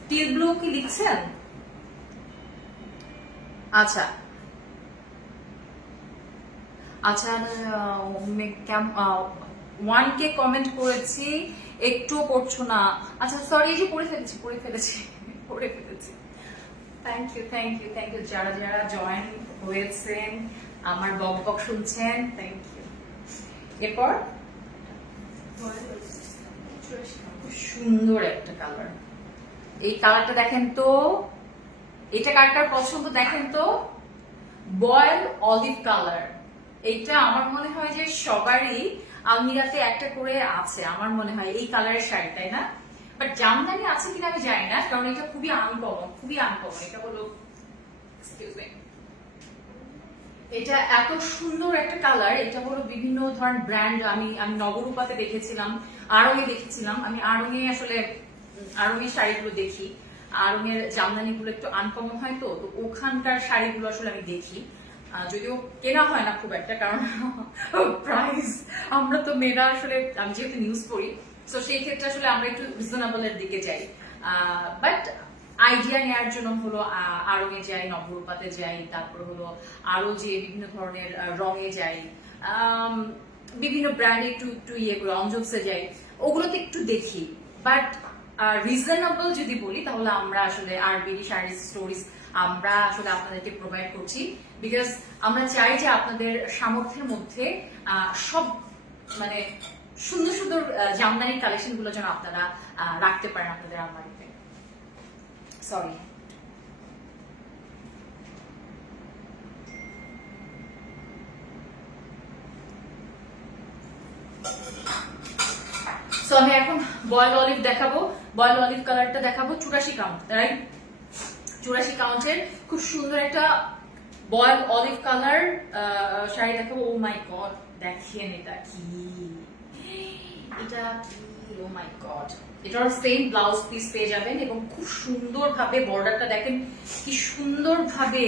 টিল ব্লু কি লিখছেন? আচ্ছা আচ্ছা, 1K কমেন্ট করেছি, একটু পড়ছো না। আচ্ছা সরি, এই যে পড়ে ফেলেছি, পড়ে ফেলেছি, পড়ে ফেলেছি। Thank you, thank you, thank you যারা যারা জয়েন হয়েছেন, আমার বক বক শুনছেন, থ্যাংক ইউ। এরপর খুব সুন্দর একটা কালার। এই কালারটা দেখেন তো, এটা কার কার পছন্দ দেখেন তো? বয়েল অলিভ কালার। এইটা আমার মনে হয় যে সবারই আলমিরাতে একটা করে আছে, আমার মনে হয় এই কালারের শাড়ি, তাই না? বাট জামদানি আছে কিনা আমি জানি না, কারণ এটা খুবই আনকমন, খুবই আনকমন। এটা হলো, এক্সকিউজ মি, এটা এত সুন্দর একটা কালার। এটা হলো বিভিন্ন ধরনের ব্র্যান্ড, আমি নবরূপাতে দেখেছিলাম, আড়ঙে দেখেছিলাম। আমি আড়ঙে আসলে আড়ঙের শাড়িগুলো দেখি। আড়ঙের জামদানিগুলো একটু আনকমন হয়, তো ওখানকার শাড়িগুলো আসলে আমি দেখি। যদিও কেনা হয় না খুব একটা, কারণ প্রাইস, আমরা তো মেয়েরা আসলে, আমি যেহেতু নিউজ পড়ি, তো সেই ক্ষেত্রে আসলে আমরা একটু রিজনেবলের দিকে যাই। বাট আইডিয়া নেওয়ার জন্য হলো আড়ঙে যাই, নবরূপাতে যাই, তারপর হলো আরো যে বিভিন্ন ধরনের রঙে যাই, বিভিন্ন ব্র্যান্ডে একটু ইয়ে করে অঞ্জলসে যাই, ওগুলোতে একটু দেখি। বাট রিজনেবল যদি বলি তাহলে আমরা আসলে আরবিডি শাড়ি স্টোরিজ আমরা আসলে আপনাদেরকে প্রোভাইড করছি, বিকজ আমরা চাই যে আপনাদের সামর্থ্যের মধ্যে সব মানে সুন্দর সুন্দর জামদানির কালেকশন গুলো যেন আপনারা রাখতে পারেন আপনাদের আলমারিতে। সরি, সো আমি এখন বয়েল অলিভ দেখাবো। বয়েল অলিভ কালারটা দেখাবো 84 কাউন্ট, রাইট? 84 কাউন্টের খুব সুন্দর একটা বয়েল অলিভ কালার শাড়ি দেখাবো। ও মাই গড, দেখেন এটা কি, এটা কি, ও মাই গড। এটার সেম ব্লাউজ পিস পেয়ে যাবেন এবং খুব সুন্দর ভাবে বর্ডারটা দেখেন কি সুন্দর ভাবে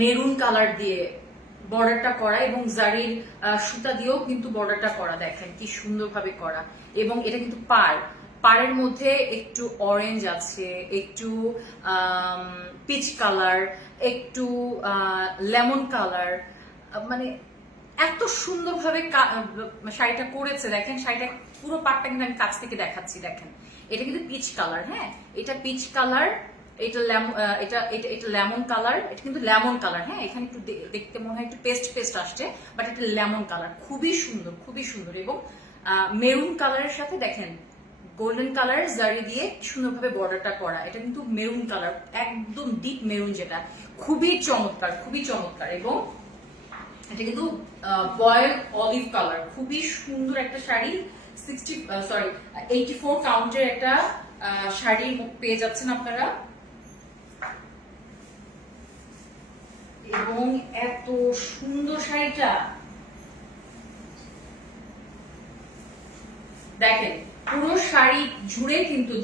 মেরুন কালার দিয়ে বর্ডারটা করা এবং জারির সুতা দিয়েও কিন্তু বর্ডারটা করা, দেখেন কি সুন্দর ভাবে করা। এবং এটা কিন্তু পাড়ের মধ্যে একটু অরেঞ্জ আছে, একটু পিচ কালার, একটু লেমন কালার, মানে এত সুন্দরভাবে শাড়িটা করেছে। দেখেন শাড়িটা পুরো পাটটা কিন্তু আমি কাছ থেকে দেখাচ্ছি, দেখেন এটা কিন্তু পিচ কালার। হ্যাঁ, এটা পিচ কালার, এটা এটা লেমন কালার, এটা কিন্তু লেমন কালার। হ্যাঁ, এখানে একটু দেখতে মনে হয় একটু পেস্ট পেস্ট আসছে, বাট এটা লেমন কালার, খুবই সুন্দর, খুবই সুন্দর। এবং মেরুন কালারের সাথে দেখেন গোল্ডেন কালার জারি দিয়ে সুন্দরভাবে বর্ডারটা করা। এটা কিন্তু মেরুন কালার, একদম ডিপ মেরুন, যেটা খুবই চমৎকার, খুবই চমৎকার। এবং এটা কিন্তু বয়েল অলিভ কালার, খুবই সুন্দর একটা শাড়ি। 84 কাউন্টের একটা শাড়ি পেয়ে যাচ্ছেন আপনারা। এবং এত সুন্দর শাড়িটা দেখেন, পুরো শাড়ি জুড়ে কিন্তু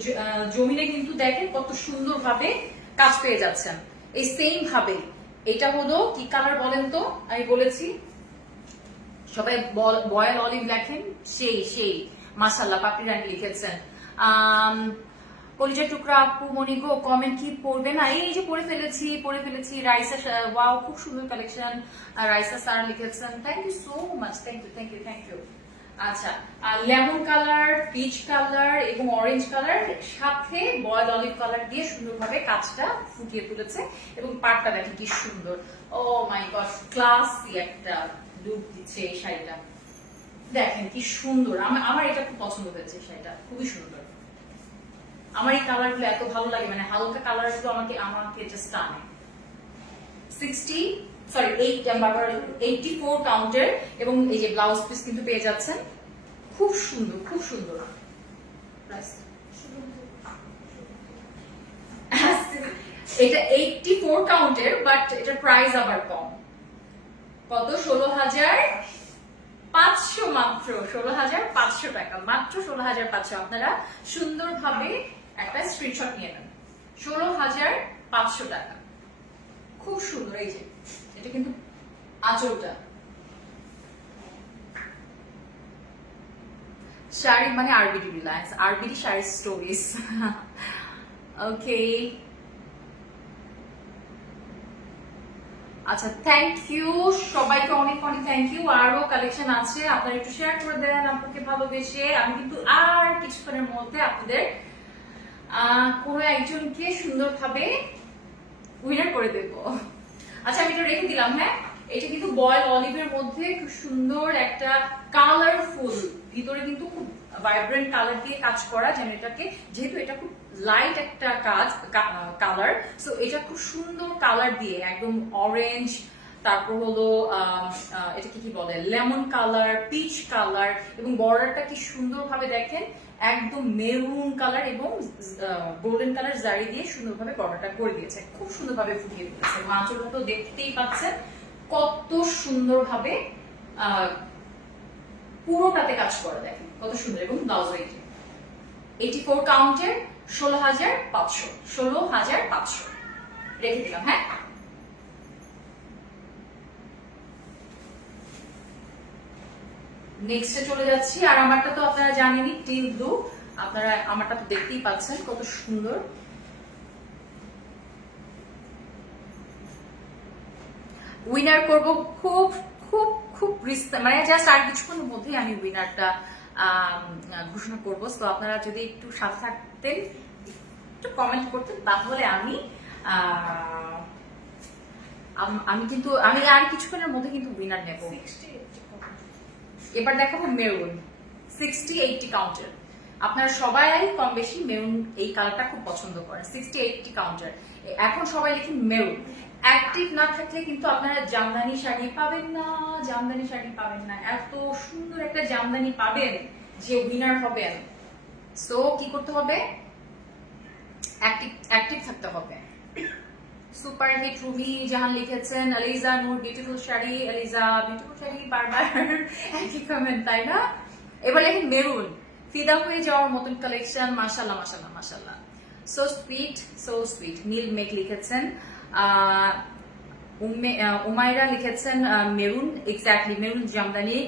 জমিনে কিন্তু দেখেন কত সুন্দর ভাবে কাজ পেয়ে যাচ্ছেন। এই সেম ভাবে এটা হলো কি কালার বলেন তো, আমি বলেছি সবাই বয়েল অলিভ লেখেন, সেই মাশাআল্লাহ পাপড়ি রানী লিখেছেন। কলিজার টুকরা আপু মনিগো কমেন্ট কি পড়বে না, এই যে পড়ে ফেলেছি। রাইসা, ওয়াও খুব সুন্দর কালেকশন, রাইসা স্যার লিখেছেন, thank you so much, thank you. আচ্ছা, লেমন কালার, পিচ কালার এবং অরেঞ্জ কালার সাথে বয়েল অলিভ কালার দিয়ে সুন্দরভাবে কাজটা ফুটিয়ে তুলেছে। এবং পাটটা দেখেন কি সুন্দর, ও মাই গড, ক্লাসি একটা লুক দিচ্ছে এই শাড়িটা। দেখেন কি সুন্দর, আমার এটা খুব পছন্দ হয়েছে, শাড়িটা খুবই সুন্দর। আমার এই কালার গুলো এত ভালো লাগে, মানে হালকা কালার গুলো আমাকে জাস্ট টানে। 84 কাউন্টের এবং এই যে ব্লাউজ পিস কিন্তু পেয়ে যাচ্ছেন, খুব সুন্দর, খুব সুন্দর। এটা 84 কাউন্টের, বাট এটার প্রাইস আবার কম। কত? 16,500 মাত্র, 16,500 টাকা, মাত্র 16,500। আপনারা সুন্দরভাবে একটা স্ক্রিনশট নিয়ে নেন, 16,500 টাকা, খুব সুন্দর। এই যে এটা কিন্তু আঁচলটা, শাড়ি মানে আরবিডি রিলায়েন্স, আরবিডি শাড়ি স্টোরিজ। ওকে, আচ্ছা, থ্যাংক ইউ সবাইকে, অনেক অনেক থ্যাংক ইউ। আরো কালেকশন আছে, আপনারা একটু শেয়ার করে দেন আপনাকে ভালোবেসে। আমি কিন্তু আর কিছুক্ষণের মধ্যে আপনাদের কোনো একজনকে সুন্দরভাবে উইনার করে দেব। আচ্ছা, আমি এটা রেখে দিলাম। হ্যাঁ, এটা কিন্তু বয়েল অলিভের মধ্যে খুব সুন্দর একটা কালারফুল, ভিতরে কিন্তু খুব ভাইব্রেন্ট কালার দিয়ে কাজ করা, যেন এটাকে, যেহেতু এটা খুব লাইট একটা কালার, সো এটা খুব সুন্দর কালার দিয়ে একদম অরেঞ্জ, তারপর হলো এটাকে কি বলে, লেমন কালার, পিচ কালার, এবং বর্ডারটা কি সুন্দর ভাবে দেখেন একদম মেরুন কালার এবং গোল্ডেন কালার জারি দিয়ে সুন্দরভাবে বর্ডারটা করে দিয়েছে, খুব সুন্দরভাবে ফুটিয়ে দিয়েছে। আঁচলটা তো দেখতেই পাচ্ছেন কত সুন্দরভাবে পুরোটাতে কাজ করে, দেখেন কত সুন্দর। এবং ব্লাউজ 84 কাউন্টের 16,500 রেখে দিলাম। হ্যাঁ, নেক্সটে চলে যাচ্ছি। আর আমারটা তো আপনারা জানেনই, টিল ব্লু, আপনারা আমারটা তো দেখতেই পাচ্ছেন কত সুন্দর। উইনার করব খুব খুব খুব মানে জাস্ট আর কিছুক্ষণের মধ্যেই আমি উইনারটা ঘোষণা করবো। তো আপনারা যদি একটু সাথে থাকতেন, একটু কমেন্ট করতেন, তাহলে কিন্তু আমি আর কিছুক্ষণের মধ্যে কিন্তু উইনার নেব। এবার দেখাবো মেরুন 60-80 কাউন্টার। আপনারা সবাই কম বেশি মেরুন এই কালারটা খুব পছন্দ করেন। 60-80 কাউন্টার, এখন সবাই লিখেন মেরুন। অ্যাক্টিভ না থাকলে কিন্তু আপনারা জামদানি শাড়ি পাবেন না, জামদানি শাড়ি পাবেন না। এত সুন্দর একটা জামদানি পাবেন যে উইনার হবেন। সো কি করতে হবে? অ্যাক্টিভ থাকতে হবে। সুপার হিট রুমি জাহান লিখেছেন এলিজা নূর বিউটিফুল শাড়ি, এলিজা বিউটিফুল শাড়ি বারবার একই কমেন্ট, তাই না? এবার লেখেন মেরুন, ফিদা হয়ে যাওয়ার মতন কালেকশন, মাশাআল্লাহ মাশাআল্লাহ মাশাআল্লাহ, সো সুইট সো সুইট। নীল মেঘ লিখেছেন, উমাইরা লিখেছেন maroon, exactly maroon Jamdani.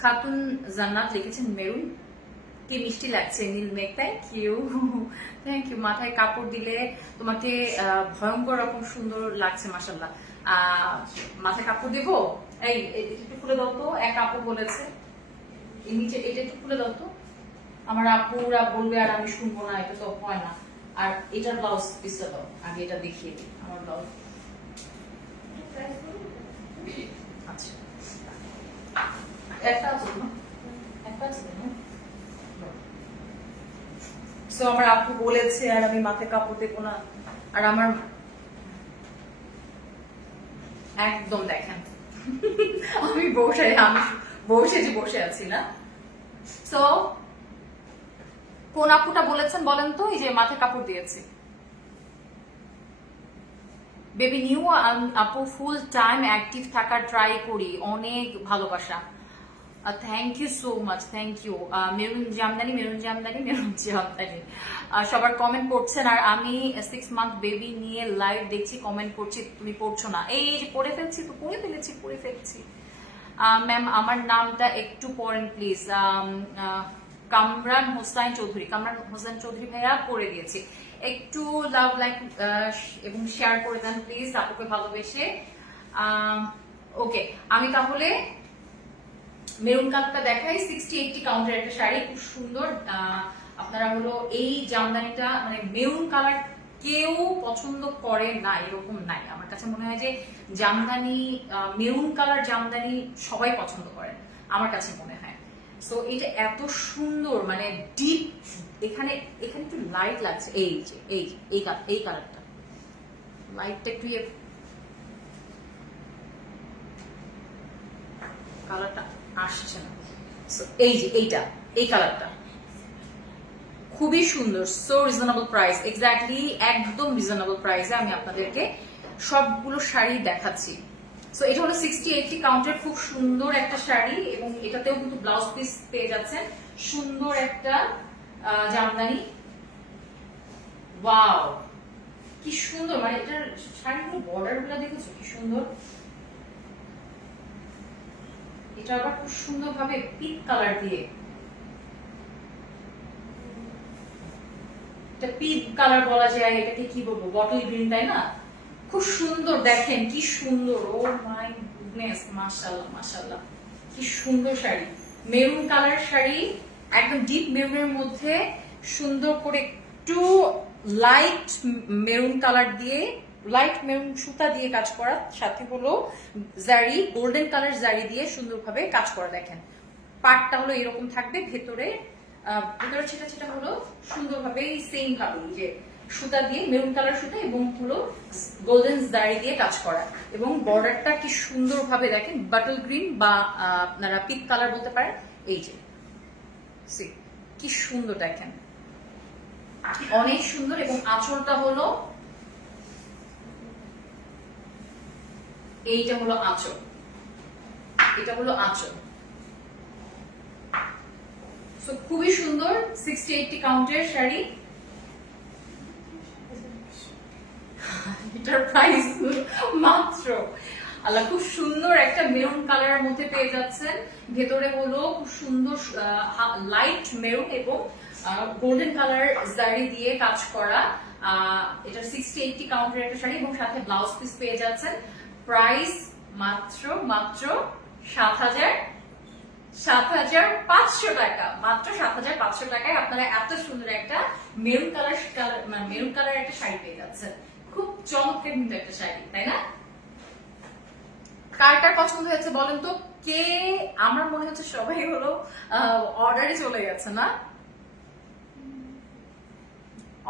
Khatun জান্নাত লিখেছেন মেরুন, কি মিষ্টি লাগছে নীল মেঘ, থ্যাংক ইউ থ্যাংক ইউ। মাথায় কাপড় দিলে তোমাকে ভয়ঙ্কর রকম সুন্দর লাগছে মাশাআল্লাহ। মাথায় কাপড় দিব, এই একটু খুলে দাও তো, এক আপু বলেছে এই নিচে এটা একটু খুলে দাও তো, আমার আপুরা বলবে আর আমি শুনবো না, এটা তো হয় না। আর এটার ব্লাউজ পিসটা দাও, আগে এটা দেখিয়ে দিই আমার ব্লাউজ। আচ্ছা একটা আছে না, একটা আছে না। সো আমার আপু বলেছে আর আমি মাথায় কাপড় দেবো না, আর আমার একদম দেখেন আমি বসে আছি না। সো কোন আপুটা বলেছেন বলেন তো, এই যে মাথায় কাপড় দিয়েছি। বেবি নিউ আপু ফুল টাইম অ্যাক্টিভ থাকার ট্রাই করি, অনেক ভালোবাসা, thank you so much, thank you. Maroon Jamdani maroon Jamdani maroon Jamdani সবার কমেন্ট পড়ছেন, আর আমি 6 মান্থ বেবি নিয়ে লাইভ দেখছি, কমেন্ট করছি, তুমি পড়ছো না। এই যে পড়ে ফেলছি। ম্যাম আমার নামটা একটু পড়েন প্লিজ। কামরান হোসাইন চৌধুরী ভাইয়া পড়ে দিয়েছি, একটু লাভ লাইক এবং শেয়ার করে দেন প্লিজ, আপুকে ভালোবেসে। ওকে, আমি তাহলে মেরুন কালারটা দেখাই, 60-80 কাউন্টের একটা শাড়ি, খুব সুন্দর। আপনারা হলো এই জামদানিটা, মানে মেরুন কালার কেউ পছন্দ করে না এরকম নাই, আমার কাছে মনে হয় যে জামদানি মেরুন কালার জামদানি সবাই পছন্দ করেন, আমার কাছে মনে হয়। সো এটা এত সুন্দর, মানে ডিপ, এখানে একটু লাইট লাগছে, এই কালারটা লাইটটা একটু কালারটা আসছে না। এই যে এই কালারটা খুবই সুন্দর, সো রিজনেবল প্রাইস, এক্স্যাক্টলি একদম রিজনেবল প্রাইসে আমি আপনাদেরকে সবগুলো শাড়ি দেখাচ্ছি। সো এটা হলো 60-80 কাউন্টের খুব সুন্দর একটা শাড়ি, এবং এটাতেও কিন্তু ব্লাউজ পিস পেয়ে যাচ্ছেন, সুন্দর একটা জামদানি। ওয়াও কি সুন্দর, মানে এটার শাড়িগুলো বর্ডার গুলা দেখেছো কি সুন্দর, এটা আবার খুব সুন্দর ভাবে পিঙ্ক কালার দিয়ে, এটা পিঙ্ক কালার বলা যায়, এটাকে কি বলবো, বটল গ্রিন, তাই না? খুব সুন্দর, দেখেন কি সুন্দর, ও মাই গুডনেস, মাশাআল্লাহ মাশাআল্লাহ, কি সুন্দর শাড়ি। মেরুন কালার শাড়ি, একদম ডিপ মেরুনের মধ্যে সুন্দর করে একটু লাইট মেরুন কালার দিয়ে, লাইট মেরুন সুতা দিয়ে কাজ করা, সাথে হলো জারি, গোল্ডেন কালার জারি দিয়ে সুন্দরভাবে কাজ করা। দেখেন পাটটা হলো এরকম থাকবে, ভেতরে ছেটা হলো সুন্দরভাবে সেম ভাবে যে সুতা দিয়ে, মেরুন কালার সুতা এবং হলো গোল্ডেন জারি দিয়ে কাজ করা, এবং বর্ডারটা কি সুন্দর ভাবে দেখেন, বাটল গ্রিন বা আপনারা পিঙ্ক কালার বলতে পারেন। এই যে কি সুন্দর দেখেন, অনেক সুন্দর। এবং আঁচলটা হলো, এইটা হলো আঁচল, এটা হলো আঁচল, খুবই সুন্দর। 60-80 কাউন্টের শাড়ি, এটার প্রাইস মাত্র, আল্লাহ, খুব সুন্দর একটা মেরুন কালারের মধ্যে পেয়ে যাচ্ছেন, ভেতরে হলো খুব সুন্দর লাইট মেরুন এবং গোল্ডেন কালার জারি দিয়ে কাজ করা। এটা 60-80 কাউন্টের একটা শাড়ি, এবং সাথে ব্লাউজ পিস পেয়ে যাচ্ছেন। প্রাইস মাত্র 7,500 টাকা, মাত্র 7,500 টাকায় আপনারা এত সুন্দর একটা মেরুন কালার একটা শাড়ি পেয়ে যাচ্ছেন। খুব চমৎকার কিন্তু একটা শাড়ি, তাই না? কার পছন্দ হয়েছে বলেন তো, কে? আমার মনে হচ্ছে সবাই হলো অর্ডারে চলে গেছে না?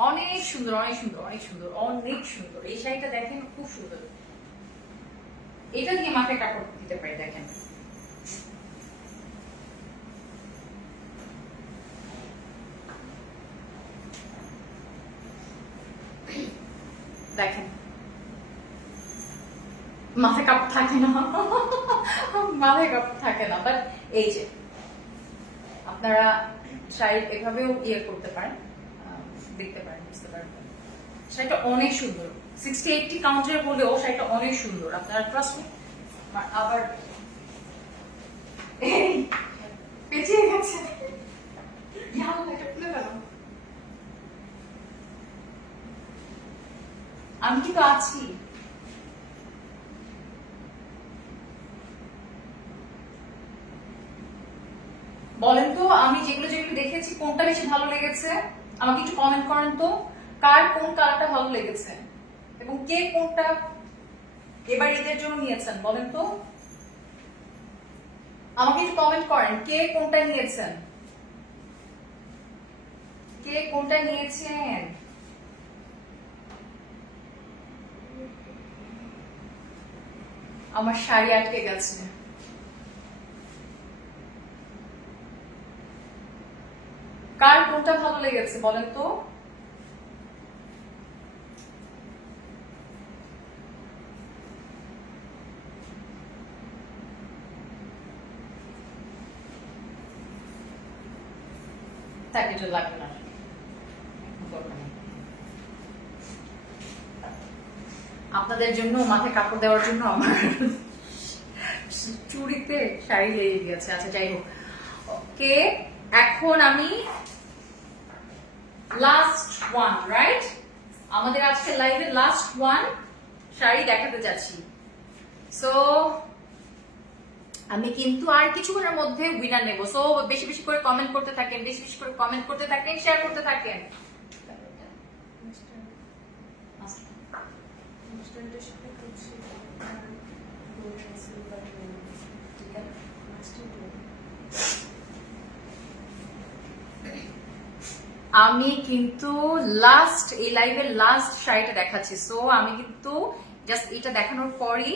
অনেক সুন্দর, অনেক সুন্দর, অনেক সুন্দর, অনেক সুন্দর। এই শাড়িটা দেখেন খুব সুন্দর, এটা দিয়ে মাথায় কাপড় দিতে পারি, দেখেন দেখেন মাথায় কাপড় থাকে না, মাথায় কাপড় থাকে না। বাট এই যে আপনারা শাড়ি এভাবেও ইয়ে করতে পারেন, দেখতে পারেন, বুঝতে পারবেন। শাড়িটা অনেক সুন্দর, 60-80 কাউন্টের বলেও শাড়িটা অনেক সুন্দর, আপনারা ট্রাস্ট মি। আবার পেঁচিয়ে গেছে, আমি কিন্তু আছি। বলেন তো আমি যেগুলো যেগুলো দেখেছি কোনটা বেশি ভালো লেগেছে, আমাকে একটু কমেন্ট করেন তো, কার কোন কালারটা ভালো লেগেছে এবং কে কোনটা এবার ঈদের জন্য নিয়েছেন বলেন তো, আমাকে একটু কমেন্ট করেন কে কোনটা নিয়েছেন, কে কোনটা নিয়েছেন। আমার শাড়ি আটকে গেছে। কার কোনটা ভালো লেগেছে বলেন তো। তাকে তো লাগবে না, আপনাদের জন্য মাথায় কাপড় দেওয়ার জন্য আমার চুড়িতে শাড়ি লেগে গিয়েছে। আচ্ছা যাই হোক, ওকে এখন আমি লাস্ট ওয়ান, রাইট, আমাদের আজকে লাইভে লাস্ট ওয়ান শাড়ি দেখাতে যাচ্ছি। সো আমি কিন্তু আর কিছুক্ষণের মধ্যে উইনার নেব। সো বেশি বেশি করে কমেন্ট করতে থাকেন, বেশি বেশি করে কমেন্ট করতে থাকেন, শেয়ার করতে থাকেন। আমি কিন্তু লাস্ট এই লাইভের লাস্ট শাড়িটা দেখাচ্ছি। সো আমি কিন্তু জাস্ট এটা দেখানোর পরই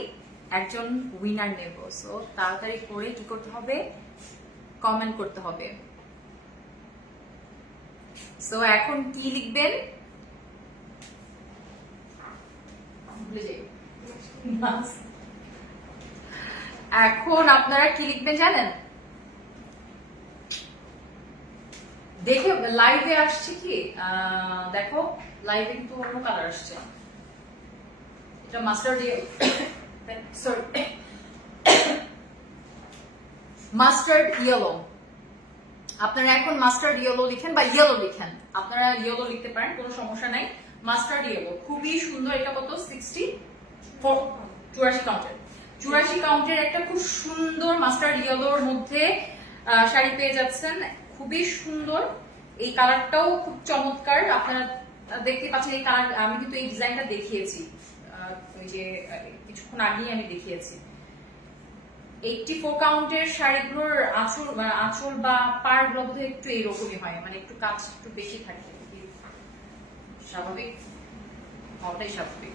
একজন উইনার নেব। সো তাড়াতাড়ি করে কি করতে হবে, কমেন্ট করতে হবে। সো এখন কি লিখবেন, এখন আপনারা কি লিখবেন জানেন, দেখে লাইভে আসছে কি, দেখো লাইভে কিন্তু অন্য কালার আসছে, এটা মাস্টার্ড সরি মাস্টার্ড ইয়েলো। আপনারা এখন মাস্টার্ড ইয়েলো লিখেন বা ইয়েলো লিখেন, আপনারা ইয়েলো লিখতে পারেন, কোনো সমস্যা নাই। মাস্টার্ড ইয়েলো খুবই সুন্দর। এটা কত, 84 কাউন্টের, 84 কাউন্টের একটা খুব সুন্দর মাস্টার্ড ইয়েলোর মধ্যে শাড়ি পেয়ে যাচ্ছেন, খুবই সুন্দর। এই কালারটাও খুব চমৎকার, আপনারা দেখতে পাচ্ছেন। এই কালার আমি কিন্তু এই ডিজাইনটা দেখিয়েছি, ওই যে কিছুক্ষণ আগেই আমি দেখিয়েছি। 84 কাউন্টের শাড়িগুলোর আঁচল বা পাড় গুলো বোধহয় একটু এইরকমই হয়, মানে একটু কাজ একটু বেশি থাকে, স্বাভাবিক, হওয়াটাই স্বাভাবিক।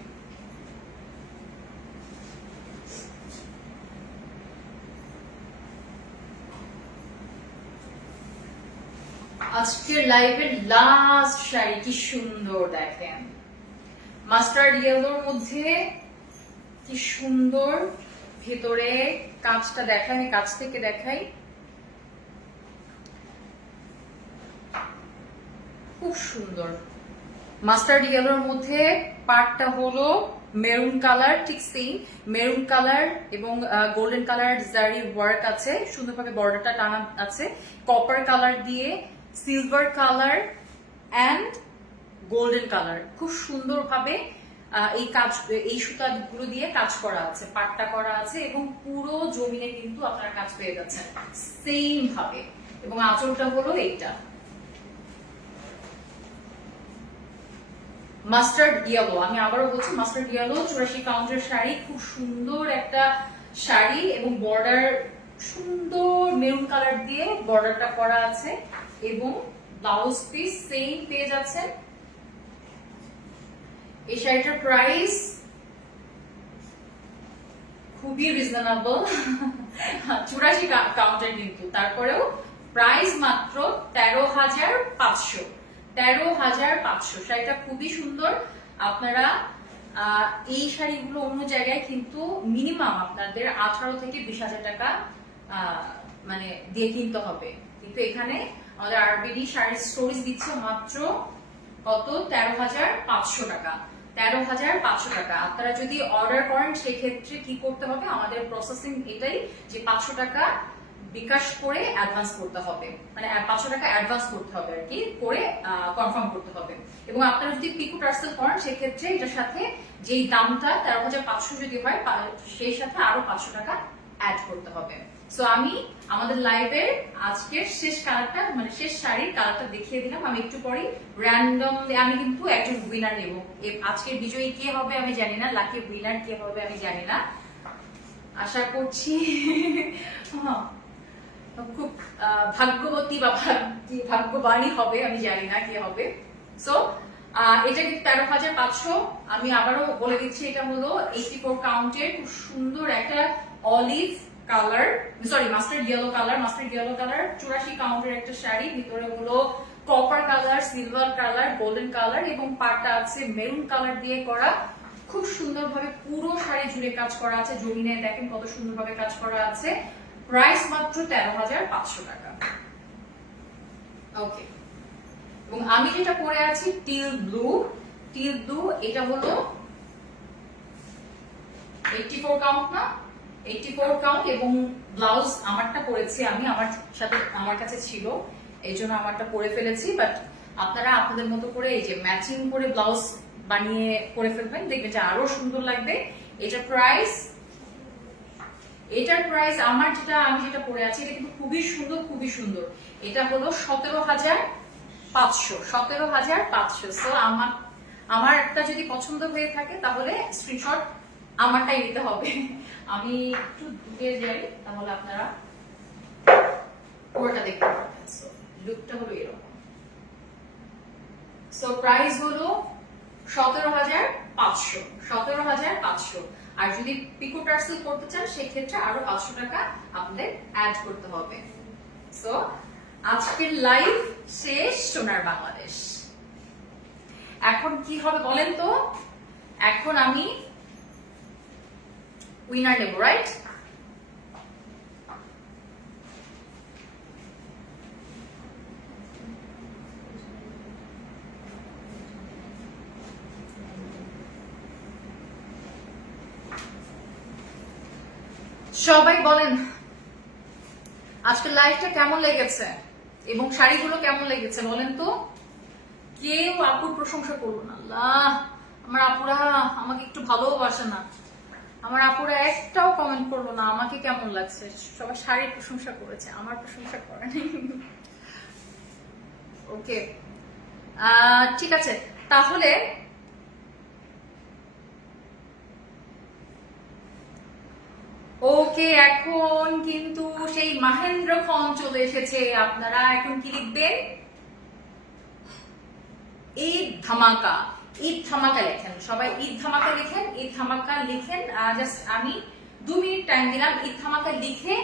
আজকের লাইভের লাস্ট শাড়ি কি সুন্দর দেখেন, মাস্টার্ড ইয়েলোর মধ্যে কি সুন্দর, ভেতরে কাঁচটা দেখাই, কাছ থেকে দেখাই, খুব সুন্দর। মাস্টার্ড ইয়েলোর মধ্যে পার্টটা হলো মেরুন কালার, ঠিক সেম মেরুন কালার এবং গোল্ডেন কালার জারি ওয়ার্ক আছে, সুন্দরভাবে বর্ডারটা টানা আছে, কপার কালার দিয়ে silver colour and golden colour, খুব সুন্দরভাবে এই কাজ, এই সুতাগুলো দিয়ে কাজ করা আছে, পাটটা করা আছে এবং পুরো জমিনে কিন্তু আপনারা কাজ পেয়ে যাচ্ছেন সেম ভাবে। এবং আঁচলটা হলো এইটা মাস্টার্ড ইয়েলো, আমি আবারও বলছি মাস্টার্ড ইয়েলো, 84 কাউন্টের শাড়ি, খুব সুন্দর একটা শাড়ি এবং বর্ডার সুন্দর মেরুন কালার দিয়ে বর্ডারটা করা আছে এবং ব্লাউজ পিস সেম পেয়ে যাচ্ছেন। এই শাড়িটার প্রাইস খুবই রিজনেবল, 84 কাউন্টের কিন্তু, তারপরেও প্রাইস মাত্র 13,500, 13,500। শাড়িটা খুবই সুন্দর, আপনারা এই শাড়িগুলো অন্য জায়গায় কিন্তু মিনিমাম আপনাদের 18 থেকে 20,000 টাকা মানে দিয়ে কিনতে হবে, কিন্তু এখানে আমাদের আরবিডি শাড়ির স্টোরেজ দিচ্ছে মাত্র কত 13,500 টাকা। 13,500 টাকা। আপনারা যদি অর্ডার করেন সেক্ষেত্রে কি করতে হবে, আমাদের প্রসেসিং এটাই যে 500 টাকা বিকাশ করে অ্যাডভান্স করতে হবে, মানে 500 টাকা অ্যাডভান্স করতে হবে আর কি, করে কনফার্ম করতে হবে। এবং আপনারা যদি পিকো পার্সেল করেন সেক্ষেত্রে এটার সাথে যেই দামটা 13,500 যদি হয় সেই সাথে আরো 500 টাকা অ্যাড করতে হবে। সো আমি আমাদের লাইভের আজকের শেষ কালারটা মানে শেষ শাড়ির কালারটা দেখিয়ে দিলাম। আমি একটু পরে র্যান্ডম আমি কিন্তু একজন উইনার নেব। আজকের বিজয়ী কে হবে আমি জানি না, লাকি উইনার কে হবে আমি জানি না, আশা করছি খুব ভাগ্যবতী বা ভাগ্যবানই হবে, আমি জানি না কে হবে। সো এটা কিন্তু 13,500। আমি আবারও বলে দিচ্ছি, এটা হলো 84 কাউন্টের খুব সুন্দর একটা olive colour, sorry mustard yellow colour, 84 কাউন্টের একটা শাড়ি। ভিতরে হলো copper colour, silver colour, golden colour এবং পাটটা আছে মেরুন কালার দিয়ে করা। খুব সুন্দরভাবে পুরো শাড়ি জুড়ে কাজ করা আছে, জমিনে দেখেন কত সুন্দরভাবে কাজ করা আছে। প্রাইস মাত্র 13,500 টাকা। ওকে, এবং আমি যেটা পরে আছি টিল ব্লু, এটা হলো 84 কাউন্ট না, 84 কাউন্ট এবং ব্লাউজ আমারটা পরেছি আমি, আমার কাছে ছিল এই জন্য আমারটা পরে ফেলেছি। বাট আপনারা আপনাদের মতো করে এই যে ম্যাচিং করে ব্লাউজ বানিয়ে করে ফেলবেন, দেখবেন যে আরো সুন্দর লাগবে। এটার প্রাইস আমি যেটা পরে আছি এটা কিন্তু খুবই সুন্দর। এটা হলো 17,500। সো আমার একটা যদি পছন্দ হয়ে থাকে তাহলে স্ক্রিনশট আমারটাই নিতে হবে। আমি একটু দূরে যাই তাহলে আপনারা পুরোটা দেখতে পাবেন। সো লুকটা হলো এরকম। সো প্রাইস হলো 17,500। আর যদি পিকো পার্সেল করতে চান সেক্ষেত্রে আরো 500 টাকা আপনাদের অ্যাড করতে হবে। সো আজকের লাইভ শেষ সোনার বাংলাদেশ। এখন কি হবে বলেন তো, এখন আমি উইনার নেব, রাইট? সবাই বলেন আজকের লাইভটা কেমন লেগেছে এবং শাড়িগুলো কেমন লেগেছে বলেন তো। কেউ আপুর প্রশংসা করবো না, আল্লাহ আমার আপুরা আমাকে একটু ভালোবাসে না, আমার আপুরা একটাও কমেন্ট করলো না আমাকে কেমন লাগছে। সবাই শাড়ির প্রশংসা করেছে, আমার প্রশংসা করেনি। ওকে, ঠিক আছে তাহলে ওকে, এখন কিন্তু সেই মাহেন্দ্র খন চলে এসেছে। আপনারা এখন কি লিখবেন? ঈদ ধামাকা লেখেন, সবাই ঈদ ধামাকা লিখেন। জাস্ট আমি 2 মিনিট টাইম দিলাম। ঈদ ধামাকা লিখে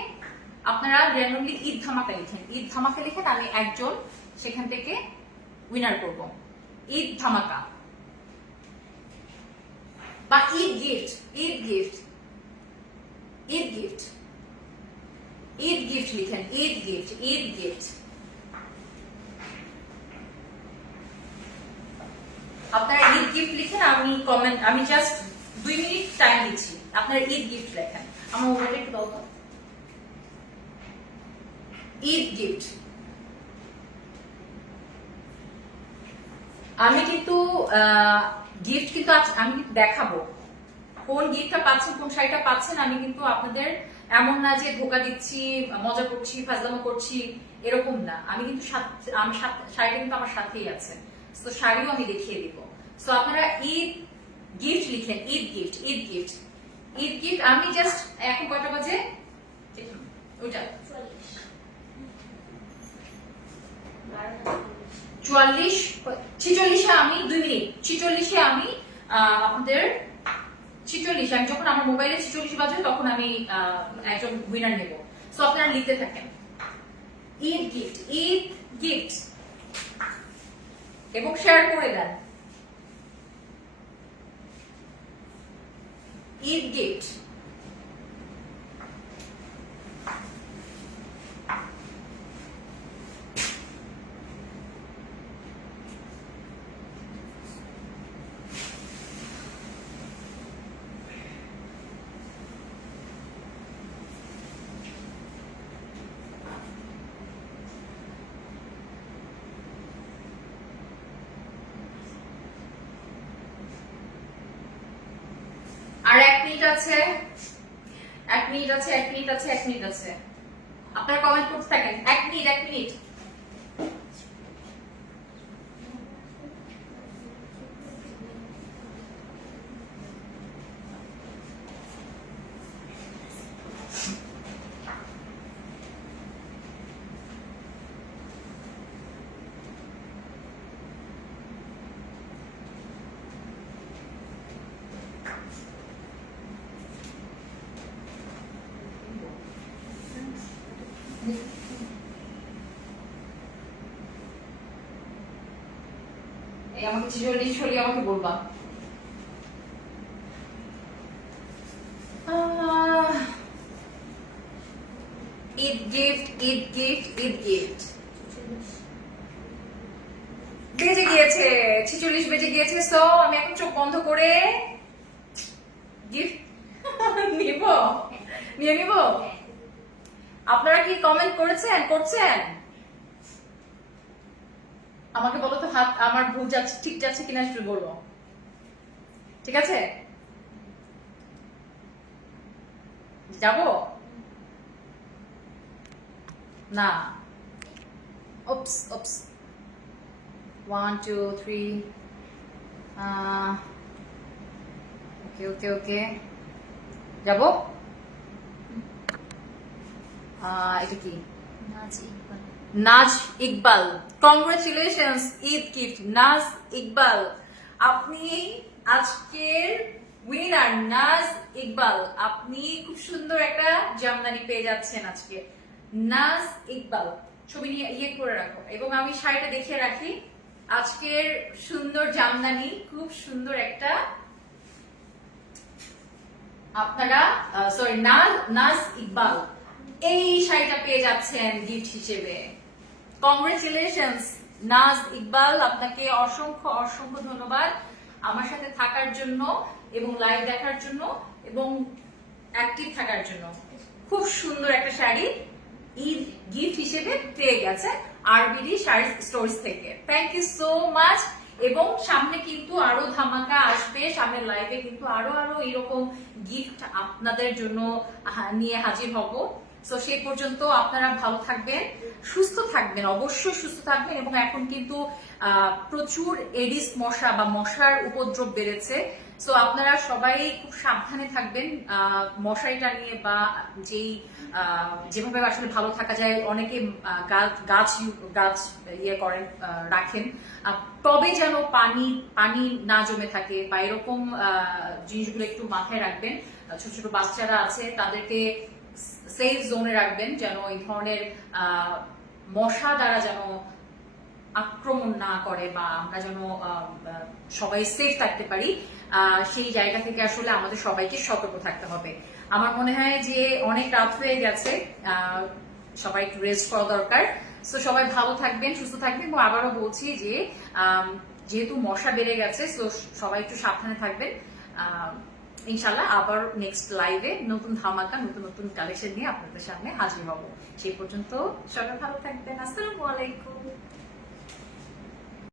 আপনারা র্যান্ডমলি ঈদ ধামাকা লিখেন, আমি একজন সেখান থেকে উইনার করব। ঈদ ধামাকা বা ঈদ গিফট লিখেন, ঈদ গিফট। আপনারা ঈদ গিফট লিখেন, আমি জাস্ট 2 মিনিট টাইম দিচ্ছি, আপনারা ঈদ গিফট লেখেন। আমার মোবাইলটা একটু দাও তো। ঈদ গিফট। আমি কিন্তু গিফট কিন্তু আমি দেখাবো কোন গিফটটা পাচ্ছেন, কোন শাড়িটা পাচ্ছেন। আমি কিন্তু আপনাদের এমন না যে ধোকা দিচ্ছি, মজা করছি, ফাজলামো করছি, এরকম না। আমি কিন্তু শাড়িটা কিন্তু আমার সাথেই আছে, তো শাড়িও আমি দেখিয়ে দিব। সো আপনারা ঈদ গিফট লিখেন, ঈদ গিফট। আমি জাস্ট এখন কয়টা বাজে ওইটা 46 আমি 2 মিনিট 46 আমি আপনাদের 46 আমি যখন আমার মোবাইলে 46 বাজে তখন আমি একজন উইনার নেব। সো আপনারা লিখতে থাকেন ঈদ গিফট এবং শেয়ার করে দেন। ঈদ গিফট। আর 1 মিনিট আছে, 1 মিনিট আছে, 1 মিনিট আছে, 1 মিনিট আছে। আপনারা কমেন্ট করতে থাকেন। 1 মিনিট, 1 মিনিট। এই আমাকে 46 হলে আমাকে বলবা। Eid gift, Eid gift, Eid gift. বেজে গিয়েছে 46, বেজে গিয়েছে। সো আমি এখন চোখ বন্ধ করে গিফট নিব, নিয়ে নিব। আপনারা কি কমেন্ট করেছেন, করছেন? আমাকে বলো তো হাত আমার ভুল যাচ্ছে, ঠিক যাচ্ছে কিনা একটু বলো। ঠিক আছে, যাব না। ওপস ওপস, 1 2 3 ওকে ওকে ওকে, যাব। এটা কি? নাজ ইকবাল, কংগ্রেচুলেশনস, ঈদ গিফট নাজ ইকবাল। আপনি আজকের উইনার নাজ ইকবাল। আপনি খুব সুন্দর একটা জামদানি পেয়ে যাচ্ছেন আজকে, নাজ ইকবাল। ছবি নিয়ে ইয়ে করে রাখো এবং আমি শাড়িটা দেখিয়ে রাখি। আজকের সুন্দর জামদানি, খুব সুন্দর একটা, আপনারা সরি নাজ ইকবাল এই শাড়িটা পেয়ে যাচ্ছেন গিফট হিসেবে। কংগ্রেচুলেশনস নাজ ইকবাল, আপনাকে অসংখ্য অসংখ্য ধন্যবাদ আমার সাথে থাকার জন্য এবং লাইভ দেখার জন্য এবং অ্যাক্টিভ থাকার জন্য। খুব সুন্দর একটা শাড়ি ঈদ গিফট হিসেবে পেয়ে গেছে আরবিডি শাড়ি স্টোরস থেকে। Thank you so much. এবং সামনে কিন্তু আরো ধামাকা আসবে, সামনে লাইভে কিন্তু আরো আরো এরকম গিফট আপনাদের জন্য নিয়ে হাজির হব। তো সেই পর্যন্ত আপনারা ভালো থাকবেন, সুস্থ থাকবেন, অবশ্যই সুস্থ থাকবেন। এবং এখন কিন্তু প্রচুর এডিস মশা বা মশার উপদ্রব বেড়েছে। সো আপনারা সবাই খুব সাবধানে থাকবেন মশারিটা নিয়ে, বা যেভাবে আসলে ভালো থাকা যায়। অনেকে গাছ ইয়ে করেন, রাখেন, তবে যেন পানি না জমে থাকে বা এরকম জিনিসগুলো একটু মাথায় রাখবেন। ছোট ছোট বাচ্চারা আছে তাদেরকে সেফ জোনে রাখবেন, যেন এই ধরনের মশা দ্বারা যেন আক্রমণ না করে বা আমরা যেন সবাই সেফ থাকতে পারি। সেই জায়গা থেকে আসলে আমাদের সবাইকে সতর্ক থাকতে হবে। আমার মনে হয় যে অনেক রাত হয়ে গেছে, সবাই একটু রেস্ট করা দরকার। তো সবাই ভালো থাকবেন, সুস্থ থাকবেন। এবং আবারও বলছি যে যেহেতু মশা বেড়ে গেছে, তো সবাই একটু সাবধানে থাকবেন। ইনশাল্লাহ আবার নেক্সট লাইভে নতুন ধামাকা, নতুন নতুন কালেকশন নিয়ে আপনাদের সামনে হাজির হব। সেই পর্যন্ত সবাই ভালো থাকবেন। আসসালামু আলাইকুম।